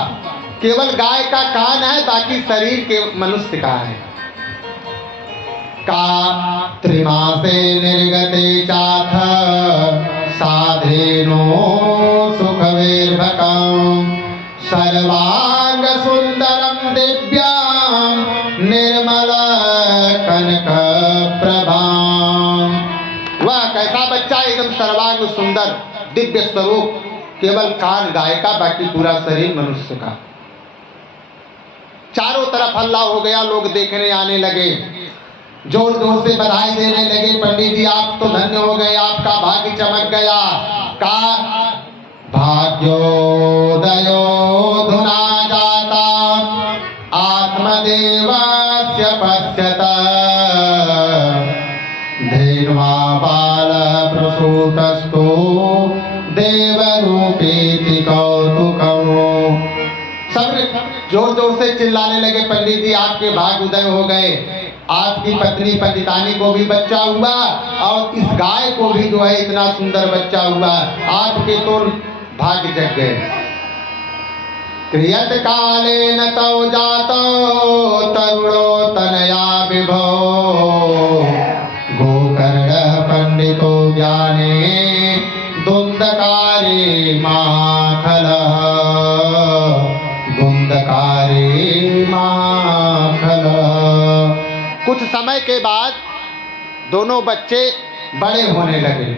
केवल गाय का कान है, बाकी शरीर के मनुष्य का है। का त्रिमासे निर्गते चाथ साधेनो सुखवेर्भकं सर्वांग सुंदरम दिव्यां निर्मल कनक प्रभां। वह कैसा बच्चा? एकदम सर्वांग सुंदर दिव्य स्वरूप, केवल कान गाय का, बाकी पूरा शरीर मनुष्य का। चारों तरफ हल्ला हो गया, लोग देखने आने लगे, जोर जोर से बधाई देने लगे। पंडित जी आप तो धन्य हो गए, आपका भाग्य चमक गया। का भाग्योदयो धुना जाता आत्मदेवस्य पश्यत धेन्वा बाल प्रसूतस्तु देवरूपेति कौतुकम्। सब जोर जोर से चिल्लाने लगे, पंडित जी आपके भाग्य उदय हो गए, आपकी पत्नी पंडितानी को भी बच्चा हुआ और इस गाय को भी जो है इतना सुंदर बच्चा हुआ, आपके तो भाग्य जग गए। क्रियत काले न तो जातो तरुणो तनया विभो गोकर्ण पंडितो ज्ञाने धुंधकारे माखल धुंधकारे माखल। कुछ समय के बाद दोनों बच्चे बड़े होने लगे।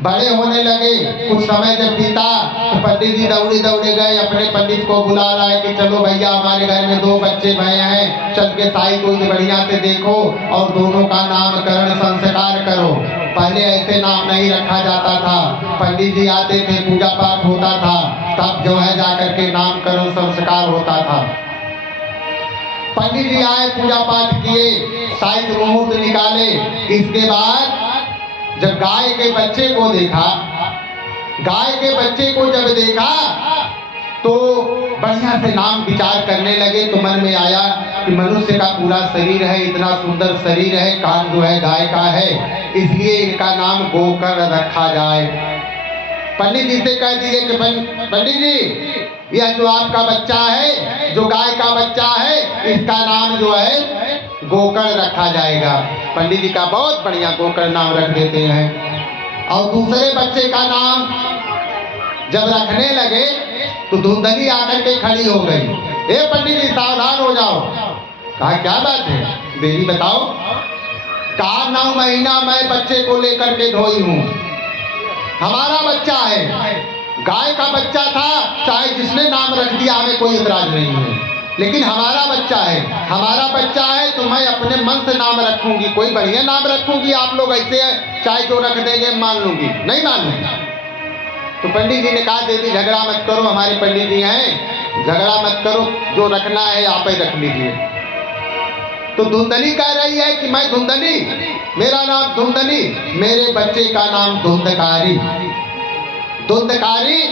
कुछ समय जब बीता तो पंडित जी दौड़े गए, अपने पंडित को बुला लाए कि चलो भैया हमारे घर में 2 बच्चे भय हैं, चल के साई को बढ़िया से देखो और दोनों का नामकरण संस्कार करो। पहले ऐसे नाम नहीं रखा जाता था, पंडित जी आते थे, पूजा पाठ होता था, तब जो है जाकर के नामकरण संस्कार होता था। पंडित जी आए, पूजा पाठ किए, शायद मुहूर्त निकाले। इसके बाद जब गाय के बच्चे को देखा, तो बढ़िया से नाम विचार करने लगे। तो मन में आया कि मनुष्य का पूरा शरीर है, इतना सुंदर शरीर है, कान जो है गाय का है, इसलिए इनका नाम गोकर्ण रखा जाए। पंडित जी से कह दिए कि पंडित जी यह जो आपका बच्चा है, जो गाय का बच्चा है, इसका नाम जो है गोकर्ण रखा जाएगा। पंडित जी का बहुत बढ़िया गोकर्ण नाम रख देते हैं। और दूसरे बच्चे का नाम जब रखने लगे तो धुंधली आकर के खड़ी हो गई। ए पंडित जी सावधान हो जाओ। कहा क्या बात है देवी बताओ। कहा 9 महीना मैं बच्चे को लेकर के धोई हूँ। हमारा बच्चा है, गाय का बच्चा था, चाहे जिसने नाम रख दिया हमें कोई इतराज नहीं है, लेकिन हमारा बच्चा है तो मैं अपने मन से नाम रखूंगी, कोई बढ़िया नाम रखूंगी। आप लोग ऐसे चाहे जो रख देंगे मान लूंगी, नहीं मानूंगी। तो पंडित जी ने कहा देवी झगड़ा मत करो, हमारे पंडित जी हैं, झगड़ा मत करो, जो रखना है आप ही रख लीजिए। तो धुंधली कह रही है कि मैं धुंधली, मेरा नाम धुंधली, मेरे बच्चे का नाम धुंधकारी, धुंधकारी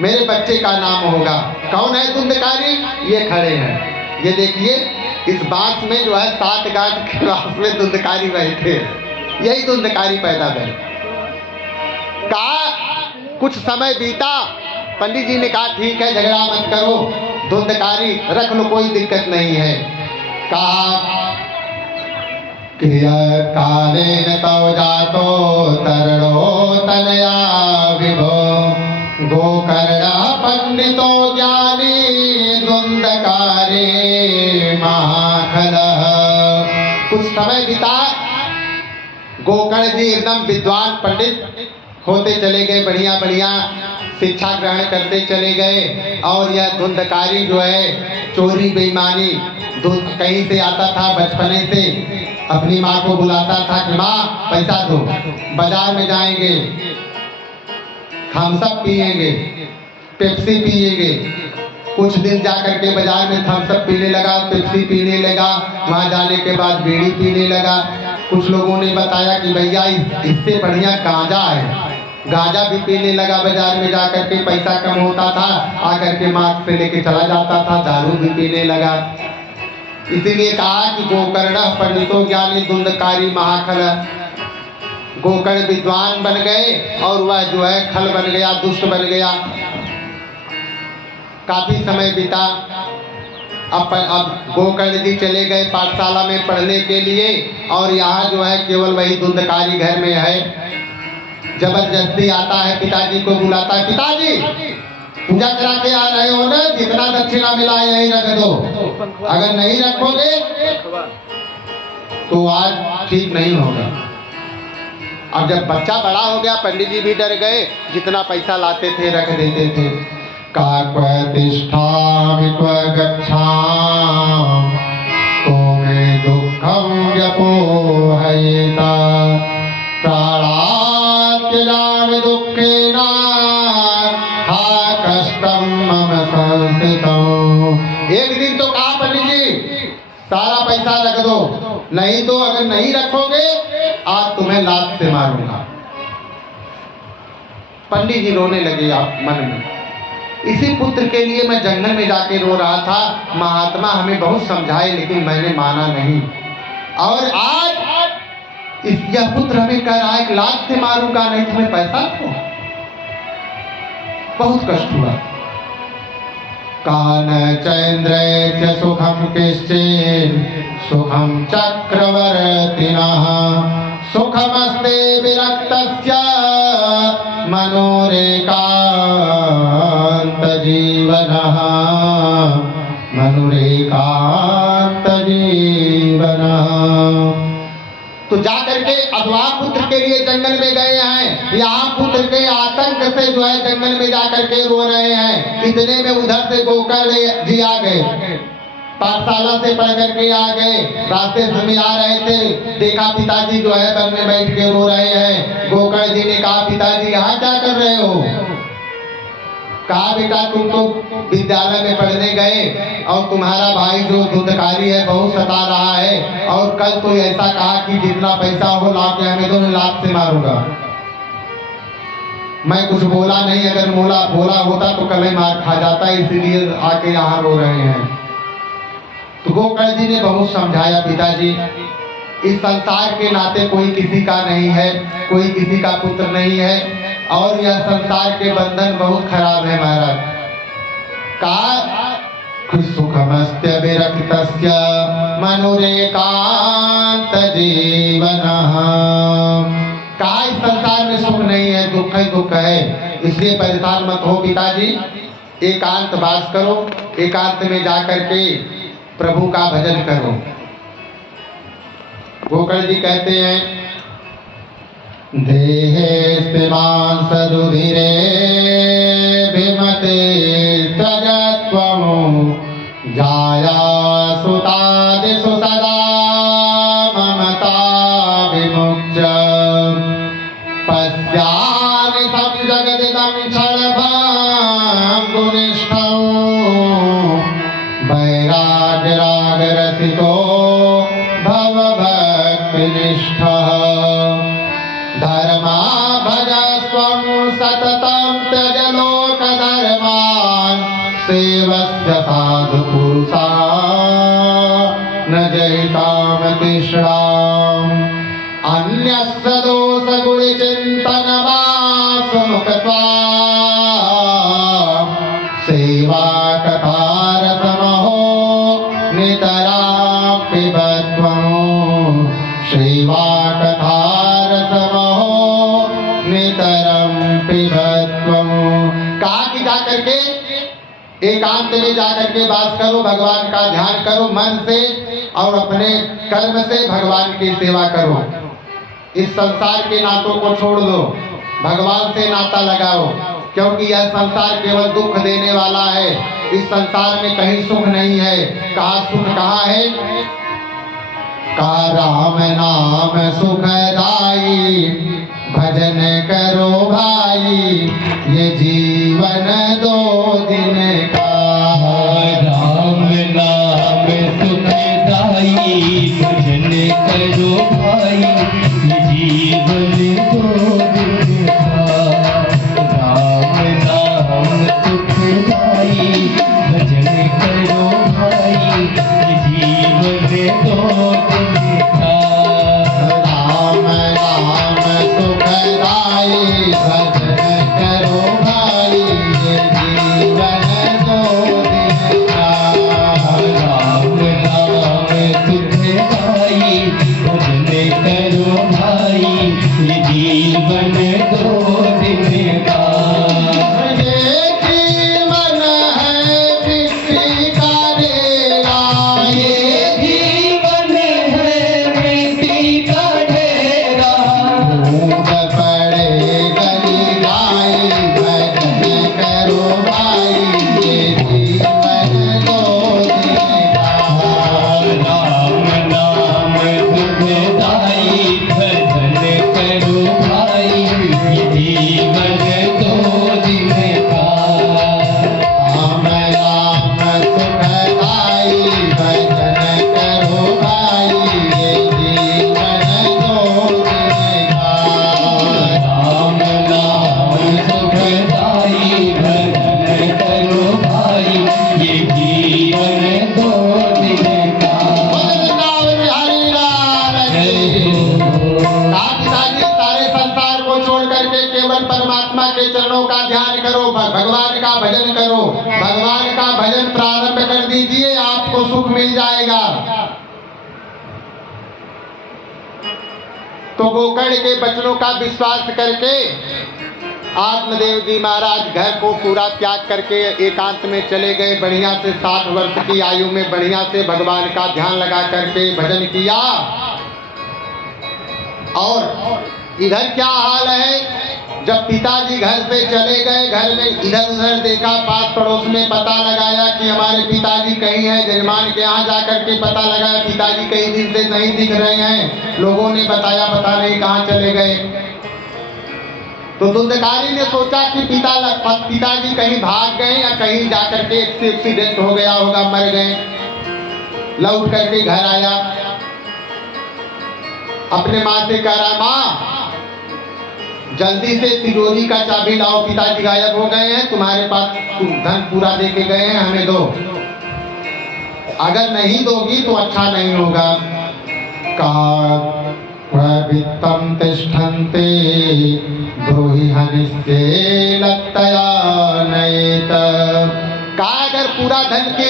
मेरे बच्चे का नाम होगा। कौन है धुंधकारी? ये खड़े हैं, ये देखिए इस बांस में जो है 7 गांठ के पास में धुंधकारी बैठे हैं, यही धुंधकारी पैदा भई। कहा कुछ समय बीता, पंडित जी ने कहा ठीक है झगड़ा मत करो, धुंधकारी रख लो, कोई दिक्कत नहीं है। कहा कालेन तव जातो तरणो तनया विभो गोकर्ण पंडितो ज्ञानी धुंधकारी महाखलः। कुछ समय बीता, गोकर्ण जी एकदम विद्वान पंडित होते चले गए, बढ़िया बढ़िया शिक्षा ग्रहण करते चले गए। और यह धुंधकारी जो है चोरी बेईमानी कहीं से आता था, बचपने से अपनी माँ को बुलाता था कि माँ पैसा दो, बाजार में जाएंगे, हम सब पिएंगे, पेप्सी पिएंगे। कुछ दिन जाकर के बाजार में थम्स अप पीने लगा, पेप्सी पीने लगा, वहाँ जाने के बाद बीड़ी पीने लगा। कुछ लोगों ने बताया कि भैया इससे बढ़िया गांजा है, गांजा भी पीने लगा। बाजार में जाकर के पैसा कम होता था, आकर के मास्क से लेके चला जाता था, दारू भी पीने लगा। इसीलिए कहा कि गोकर्ण पंडितो ज्ञानी धुंधकारी महाखल। गोकर्ण विद्वान बन गए और वह जो है खल बन गया, दुष्ट बन गया। काफी समय बीता, अब गोकर्ण जी चले गए पाठशाला में पढ़ने के लिए, और यहाँ जो है केवल वही धुंधकारी घर में है। जबरदस्ती आता है, पिताजी को बुलाता है, पिताजी पूजा करा के आ रहे हो ना, जितना दक्षिणा मिला है यही रख दो, अगर नहीं रखोगे तो आज ठीक नहीं होगा। अब जब बच्चा बड़ा हो गया, पंडित जी भी डर गए, जितना पैसा लाते थे रख देते थे। काक्वतिष्ठामि क्व गच्छामि को मे दुःखं व्यपोहयेता प्राणात्यजामि दुःखेन हा कष्टं मम संस्थितम्। एक दिन तो कहा पंडित जी सारा पैसा रख दो, नहीं तो अगर नहीं रखोगे आज तुम्हें लात से मारूंगा। पंडित जी रोने लगे आप मन में, इसी पुत्र के लिए मैं जंगल में जाके रो रहा था, महात्मा हमें बहुत समझाए लेकिन मैंने माना नहीं, और आज यह पुत्र हमें कह रहा है कि लात से मारूंगा, नहीं तुम्हें पैसा दो। बहुत कष्ट हुआ। कान चैन्द्र सुखम किश्चिन सुखम चक्रवर्तिनः सुखमस्ते विरक्तस्य मनोरेकांत जीवनः मनोरेकांत जीवनः। तो जाकर के अगवा पुत्र के लिए जंगल में गए हैं, यहाँ पुत्र के आतंक से जो है जंगल में जाकर के रो रहे हैं। इतने में उधर से गोकर्ण जी आ गए, पाठशाला से पढ़ करके आ गए, रास्ते से आ रहे थे, देखा पिताजी जो है वन में बैठ के रो रहे हैं। गोकर्ण जी ने कहा पिताजी यहाँ क्या कर रहे हो? कहा बेटा तुम तो विद्यालय में पढ़ने गए और तुम्हारा भाई जो धुंधकारी है बहुत सता रहा है, और कल तो ऐसा कहा कि जितना पैसा हो ला के हमें दोनों लात से मारूंगा। मैं कुछ बोला नहीं, अगर बोला होता तो कल ही मार खा जाता, इसीलिए आके यहाँ रो रहे हैं। तो गोकर्ण जी ने बहुत समझाया पिताजी इस संसार के नाते कोई किसी का नहीं है, कोई किसी का पुत्र नहीं है, और यह संसार के बंधन बहुत खराब है महाराज। का सुखमस्त्य विरक्तस्य मनुरेकांत जीवनः। कहा इस संसार में सुख नहीं है, दुख ही दुख है, इसलिए परेशान मत हो पिताजी। एकांत वास करो, एकांत में जाकर के प्रभु का भजन करो। गोकर्ण जी कहते हैं, देहे स्थिमान् सरुधिरे विमते त्यजत्वं जाया सुतादिषु सदा ममता विमुच्य पश्यामि संजगदिदं क्षणभङ्गुनिष्ठं वैराग्यरागरसिको भवभक्तिनिष्ठः धर्मा भजस्त्वं सततं त्यज लोकधर्मान् सेवस्य साधुपुरुषान् न जयितामतिष्ठाम् अन्यस्य दोषगुणचिन्तनमासुमुखत्वात् सेवा कथारसमहो नितरां पिबत्वं सेवा कथारसमहो नितरं पिबत्वं। कहा कि जाकर के एकांत में जाकर के वास करो, भगवान का ध्यान करो मन से और अपने कर्म से भगवान की सेवा करो। इस संसार के नातों को छोड़ दो, भगवान से नाता लगाओ, क्योंकि यह संसार केवल दुख देने वाला है। इस संसार में कहीं सुख नहीं है। कहा सुख कहाँ है? का राम नाम सुखदाई भजन करो भाई, ये जीवन दो दिन का। राम नाम सुखदाई भजन करो भाई, ये जीवन दो दिन का। राम नाम सुखदाई भजन करो भाई, ये जीवन दो दिन का। राम नाम सुखदाई भजन करो भाई, ये जीवन दो दिन का। राम नाम सुखदाई भजन करो भाई, ये जीवन दो दिन का। ये जीवन है मिट्टी का डेरा, ये जीवन है मिट्टी का डेरा। भूत पड़े गली गाई भजन करो भाई, ये जीवन दो दिन का। राम नाम सुखदाई भजन करो भाई, ये जीवन दो दिन का। राम नाम सुखदाई भजन करो भाई, ये जीवन दो दिन का। राम नाम सुखदाई भजन करो भाई, ये जीवन दो दिन का। वृंदावन बिहारी लाल की। पिताजी सारे संसार को छोड़ करके केवल परमात्मा के चरणों का ध्यान करो, भगवान का भजन करो। भगवान का भजन प्रारंभ कर दीजिए, आपको सुख मिल जाएगा। तो गोकर्ण के वचनों का विश्वास करके आत्मदेव जी महाराज घर को पूरा त्याग करके एकांत में चले गए। बढ़िया से 60 वर्ष की आयु में बढ़िया से भगवान का ध्यान लगा करके भजन किया। और इधर क्या हाल है, जब पिताजी घर से चले गए, घर में इधर उधर देखा, पास पड़ोस में पता लगाया कि हमारे पिताजी कहीं हैं। जजमान के यहाँ जाकर के पता लगाया पिताजी कई दिन से नहीं दिख रहे हैं। लोगों ने बताया पता नहीं कहाँ चले गए। तो धुंधकारी ने सोचा कि पिताजी कहीं भाग गए या कहीं जाकर के एक्सीडेंट हो गया होगा, मर गए। लौट करके घर आया, अपने माँ से कह रहा, माँ जल्दी से तिजोरी का चाबी लाओ, पिताजी गायब हो गए हैं, तुम्हारे पास धन पूरा दे के गए हैं, हमें दो। अगर नहीं दोगी तो अच्छा नहीं होगा। वित्तम तिष्ठन्ते ब्रूहि हनिष्ये लत्तया नयेत कहा अगर पूरा धन की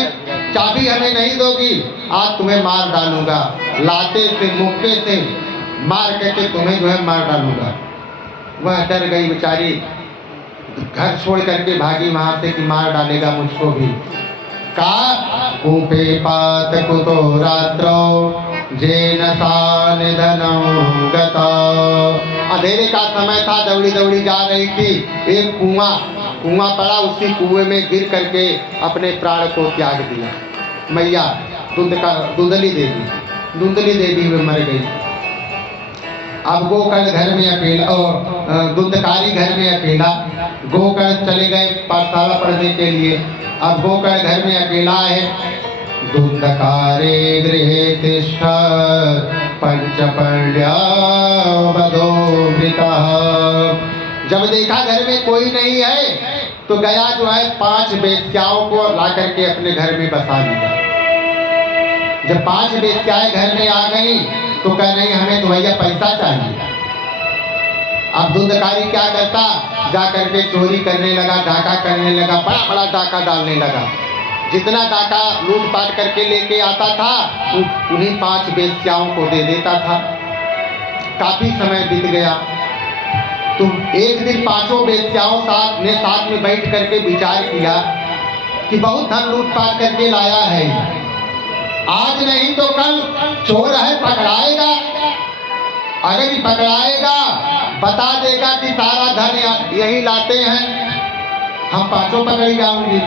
चाबी हमें नहीं दोगी, आज तुम्हें मार डालूंगा, लाते से मुक्के से मार करके तुम्हें जो है मार डालूंगा। वह डर गई बेचारी, घर छोड़ करके भागी वहां से कि मार डालेगा मुझको भी। कहा कूपे पात कुतो रात्रो जेन सा निधनम गता। अंधेरे का समय था, दौड़ी दौड़ी जा रही थी, एक कुआं पड़ा, उसी कुएं में गिर करके अपने प्राण को त्याग दिया। मैया धुंधली देवी में मर गई। अब गोकर्ण घर में अकेला और धुंधकारी घर में अकेला, गोकर्ण चले गए पाठशाला पढ़ने के लिए। अब गोकर्ण घर में अकेला है। धुंधकारे गृहे तिष्ठत् पंचपर्ण्या वधोवृतः। जब देखा घर में कोई नहीं है तो गया जो है 5 वेश्याओं को ला करके अपने घर में बसा लिया। जब 5 वेश्याएं घर में आ गई तो कह रही हमें तो भैया पैसा चाहिए। अब धुंधकारी क्या करता, जा करके चोरी करने लगा, डाका करने लगा, बड़ा बड़ा डाका डालने लगा। जितना डाका लूटपाट करके लेके आता था उन्हीं 5 वेश्याओं को दे देता था। काफी समय बीत गया तो एक दिन 5 वेश्याओं ने साथ में बैठ करके विचार किया कि बहुत धन लूटपाट करके लाया है, आज नहीं तो कल चोर है पकड़ाएगा। अगर ये पकड़ाएगा बता देगा कि सारा धन यही लाते हैं, हम 5 पकड़ी जाऊंगी,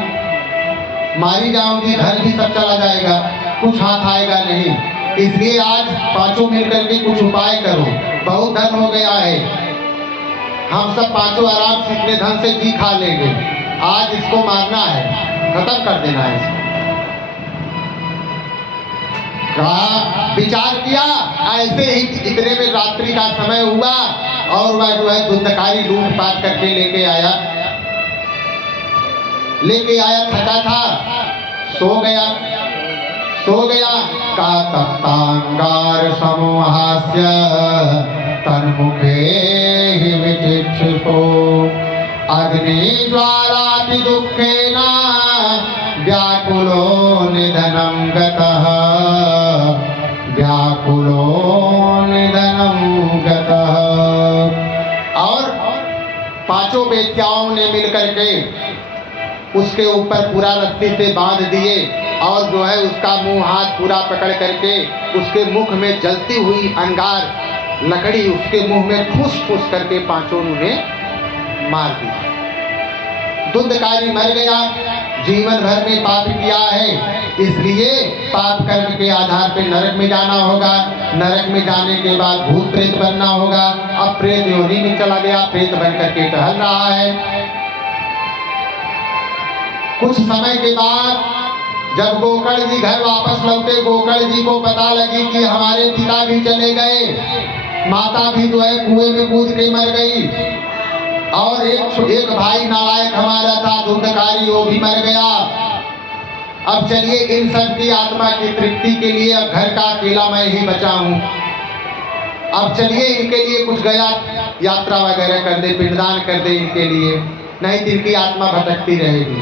मारी जाऊंगी, धन भी सब चला जाएगा, कुछ हाथ आएगा नहीं। इसलिए आज 5 मिलकर के कुछ उपाय करो, बहुत धन हो गया है, हम सब 5 आराम से इतने धन से जी खा लेंगे, आज इसको मारना है, खत्म कर देना है इसको। कहा विचार किया, ऐसे ही इतने में रात्रि का समय हुआ और वह जो है धुंधकारी लूटपाट करके लेके आया, थका था, सो गया। का तप्तांगार समोहास्य तन्मुखे हि विचिक्षुषो अग्नि ज्वालाति दुःखेन व्याकुलो निधनं गतः, व्याकुलो निधनं गतः। और 5 वेश्याओं ने मिलकर के उसके ऊपर पूरा रस्सी से बांध दिए और जो है उसका मुंह हाथ पूरा पकड़ करके उसके मुख में जलती हुई अंगार लकड़ी उसके मुंह में ठूस करके 5 ने मार दी। धुंधकारी मर गया, जीवन भर में पाप किया है, इसलिए पाप कर्म के आधार पे नरक में जाना होगा। नरक में जाने के बाद भूत प्रेत बनना होगा। अब प्रेत योनि में चला गया, प्रेत बन करके टहल रहा है। कुछ समय के बाद जब गोकर्ण जी घर वापस लौटे, गोकर्ण जी को पता लगी कि हमारे पिता भी चले गए, माता भी जो है कुएं में कूद के मर गई और एक भाई नालायक हमारा था धुंधकारी, वो भी मर गया। अब चलिए इन सब की आत्मा की तृप्ति के लिए अब घर का अकेला मैं ही बचा हूँ। अब चलिए इनके लिए कुछ गया यात्रा वगैरह कर दे, पिंडदान कर दे इनके लिए, नहीं तो इनकी आत्मा भटकती रहेगी।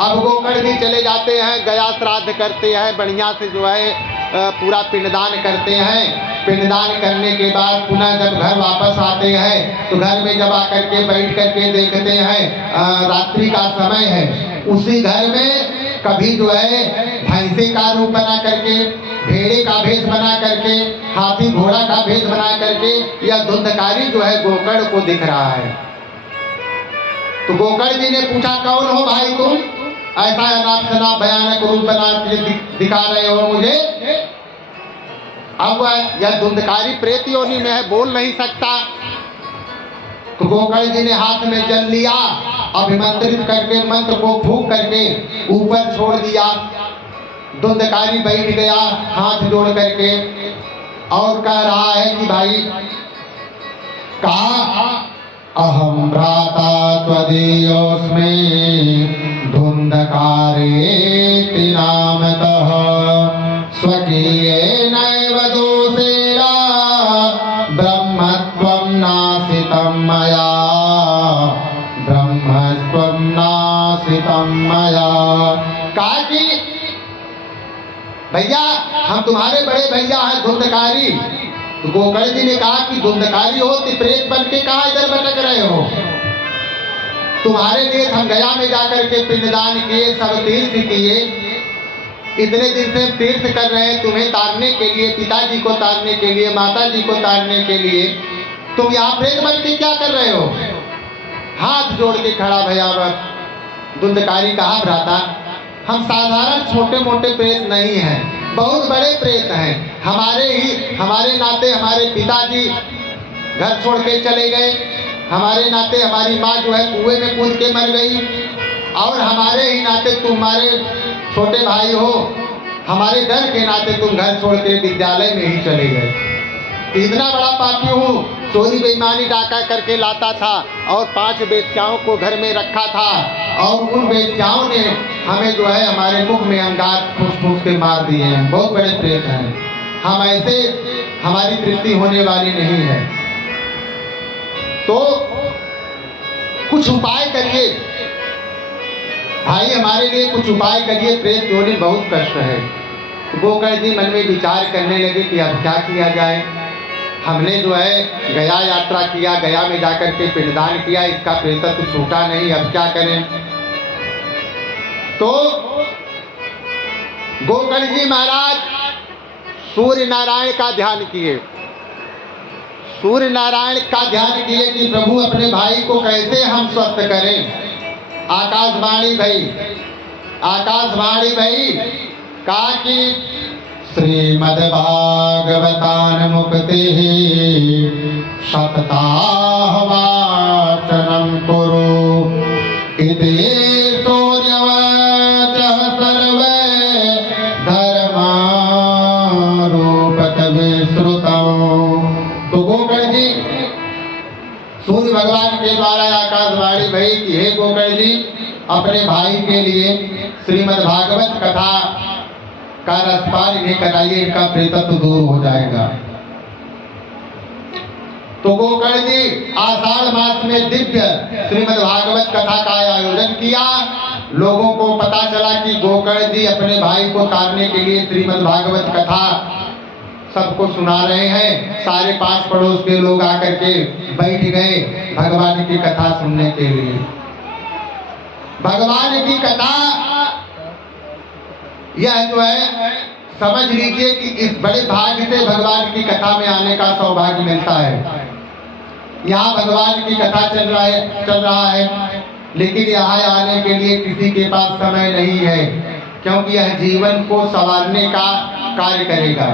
अब गोकर्ण जी चले जाते हैं, गया श्राद्ध करते हैं, बढ़िया से जो है पूरा पिंडदान करते हैं। पिंडदान करने के बाद पुनः जब घर वापस आते हैं तो घर में जब आकर के बैठ करके देखते हैं रात्रि का समय है, उसी घर में कभी जो है भैंसे का रूप बना करके, भेड़े का भेष बना करके, हाथी घोड़ा का भेष बना करके यह धुंधकारी जो है गोकर्ण को दिख रहा है। तो गोकर्ण जी ने पूछा कौन हो भाई तुम, ऐसा अनाप शनाप भयानक रूप बना के दिखा रहे हो मुझे। अब यह धुंधकारी प्रेत योनि में है, बोल नहीं सकता। तो गोकर्ण जी ने हाथ में जल लिया, अभिमंत्रित करके मंत्र को फूंक करके ऊपर छोड़ दिया। धुंधकारी बैठ गया हाथ जोड़ करके और कह रहा है कि भाई कहा अहम भ्राता त्वदीयोऽस्मि धुंधकारेति नामतः स्वकीयेनैव दोषेण ब्रह्मत्वं नासितं मया, ब्रह्मत्वं नासितं मया। भैया हम तुम्हारे बड़े भैया हैं धुंधकारी। तो गोकर्ण जी ने कहा कि धुंधकारी हो तो प्रेत बन के कहाँ इधर भटक रहे हो? तुम्हारे लिए हम गया में जाकर के पिंडदान किए, सब तीर्थ किए, इतने दिन से तीर्थ कर रहे हैं तुम्हें तारने के लिए, पिताजी को तारने के लिए, माताजी को तारने के लिए। तुम यहाँ प्रेत बन के क्या कर रहे हो? हाथ जोड़ के खड़ा भयावह धुंधकारी कहा, भ्राता हम साधारण छोटे मोटे प्रेत नहीं हैं, बहुत बड़े प्रेत हैं। हमारे नाते हमारे पिताजी घर छोड़ के चले गए, हमारे नाते हमारी माँ जो है कुएं में कूद के मर गई, और हमारे ही नाते तुम्हारे छोटे भाई हो, हमारे डर के नाते तुम घर छोड़ के विद्यालय में ही चले गए। इतना बड़ा पापी हूँ, चोरी बेईमानी डाका करके लाता था और 5 बेश्याओं को घर में रखा था, और उन बेश्याओं ने हमें जो है हमारे मुख में अंगार फूस फूस के मार दिए हैं। बहुत बड़े प्रेत हैं हम, ऐसे हमारी तृप्ति होने वाली नहीं है। तो कुछ उपाय करिए भाई, हमारे लिए कुछ उपाय करिए, प्रेत योनि बहुत कष्ट है। गोकर्ण जी मन में विचार करने लगे कि अब क्या किया जाए। हमने जो है गया यात्रा किया, गया में जाकर के पिंडदान किया, इसका प्रेतत्व छूटा नहीं, अब क्या करें। तो गोकर्ण जी महाराज सूर्य नारायण का ध्यान किए, सूर्य नारायण का ध्यान किए कि प्रभु अपने भाई को कैसे हम स्वस्थ करें। आकाशवाणी भई कहा कि श्रीमद्भागवतान मुक्ति सप्ताह वाचनम कुरु इति सूर्यवचः सर्वे धर्मारूपत विश्रुतम्। तो गोकर्ण जी सूर्य भगवान के द्वारा आकाशवाणी भई कि हे गोकर्ण जी अपने भाई के लिए श्रीमद्भागवत कथा का रसपान इन्हें कराइए, इनका प्रेतत्व दूर हो जाएगा। तो गोकर्ण जी आषाढ़ मास में दिव्य श्रीमद्भागवत कथा का आयोजन किया। लोगों को पता चला कि गोकर्ण जी अपने भाई को तारने के लिए श्रीमद्भागवत कथा सबको सुना रहे हैं। सारे पास पड़ोस के लोग आकर के बैठ गए भगवान की कथा सुनने के लिए। भगवान की कथा यह जो है समझ लीजिए कि इस बड़े भाग्य से भगवान की कथा में आने का सौभाग्य मिलता है। यहाँ भगवान की कथा चल रहा है, लेकिन यहाँ आने के लिए किसी के पास समय नहीं है, क्योंकि यह जीवन को संवारने का कार्य करेगा।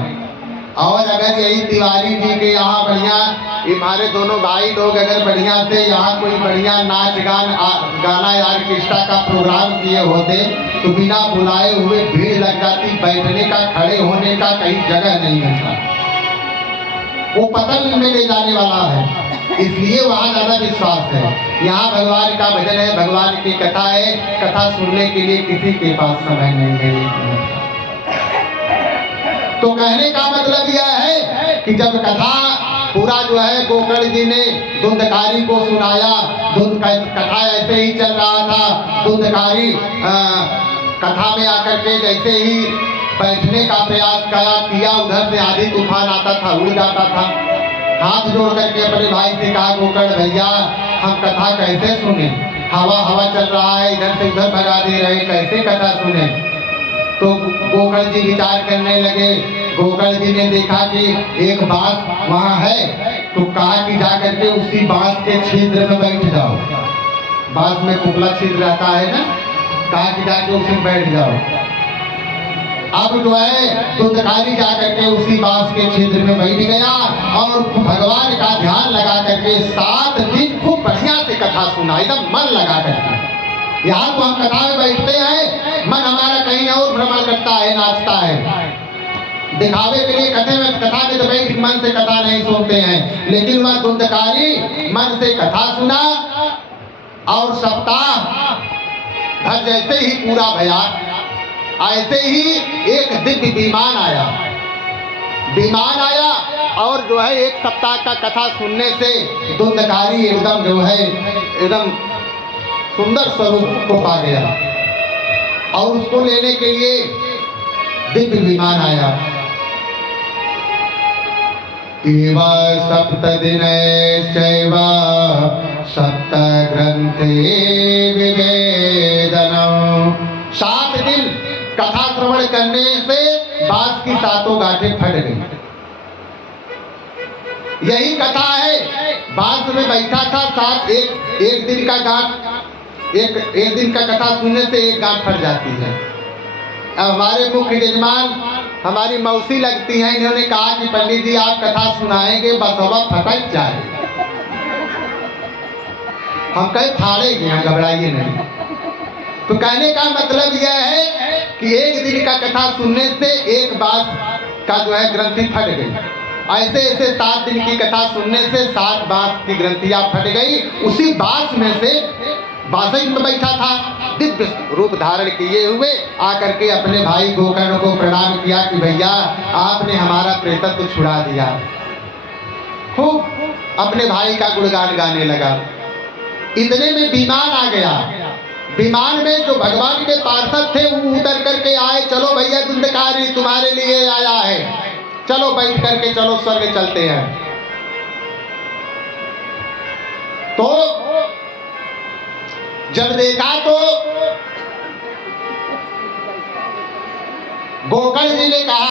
और अगर यही तिवारी जी के यहाँ बढ़िया, हमारे दोनों भाई लोग अगर बढ़िया से यहाँ कोई बढ़िया नाच गाना या ऑर्केस्ट्रा का प्रोग्राम किए होते तो बिना बुलाए हुए भीड़ लग जाती, बैठने का खड़े होने का कहीं जगह नहीं मिलता। वो पतन में ले जाने वाला है, इसलिए वहाँ ज्यादा विश्वास है। यहाँ भगवान का भजन है, भगवान की कथा है, कथा सुनने के लिए किसी के पास समय नहीं है। तो कहने का मतलब यह है कि जब कथा पूरा जो है गोकर्ण जी ने धुंधकारी को सुनाया, कथा ऐसे ही चल रहा था। धुंधकारी कथा में आकर के जैसे ही बैठने का प्रयास किया, उधर से आधी तूफान आता था, उड़ जाता था। हाथ जोड़ करके अपने भाई से कहा, गोकर्ण भैया हम कथा कैसे सुने, हवा चल रहा है, इधर से उधर भगा दे रहे, कैसे कथा सुने। तो गोकर्ण जी विचार करने लगे। गोकर्ण जी ने देखा कि एक बांस वहाँ है, तो कहा कि जाकर के उसी बांस के छिद्र में बैठ जाओ। बांस में कुपला छिद्र रहता है ना, कहा कि जाके उसमें बैठ जाओ। अब जो है धुंधकारी जाकर के उसी बांस के छिद्र में बैठ गया और भगवान का ध्यान लगा करके 7 दिन खूब बढ़िया से कथा सुना, एकदम मन लगा करके। यहाँ तो हम कथा में बैठते हैं, मन हमारा कहीं और भ्रमण करता है, नाचता है, दिखावे के लिए कथा में तो बैठ मन से कथा नहीं सुनते हैं। लेकिन वह धुंधकारी मन से कथा सुना और सप्ताह भर जैसे ही पूरा भया, ऐसे ही एक दिव्य विमान आया और जो है 1 सप्ताह का कथा सुनने से धुंधकारी एकदम जो है एकदम सुंदर स्वरूप को पा गया। और उसको लेने के लिए दिव्य विमान आया। इव सप्त दिनैश्चैव सप्त ग्रंथे विवेदनम्। 7 दिन कथा श्रवण करने से बात की 7 गांठें फट गई। यही कथा है। बांस में बैठा था, 7 एक दिन का गांठ, एक दिन का कथा सुनने से 1 गांठ फट जाती है। अब हमारे मुख्य यजमान हमारी मौसी लगती हैं, इन्होंने कहा कि पंडित जी आप कथा सुनाएंगे बस हवा फटक जाए। हम कहे फाड़े गए, घबराइए नहीं। तो कहने का मतलब यह है कि 1 दिन का कथा सुनने से 1 बात का जो है ग्रंथि फट गई। ऐसे ऐसे 7 दिन की कथा सुनने से 7 बात की ग्रंथियां फट गई। उसी बात में से बासई में बैठा था, दिव्य रूप धारण किए हुए आकर के अपने भाई गोकर्ण को प्रणाम किया कि भैया आपने हमारा प्रेतत्व छुड़ा दिया। खूब अपने भाई का गुणगान गाने लगा। इतने में विमान आ गया। विमान में जो भगवान के पार्षद थे वो उतर करके आए, चलो भैया धुंधकारी तुम्हारे लिए आया है, चलो बैठ करके चलो स्वर्ग चलते हैं। तो जब देखा तो गोकर्ण जी ने कहा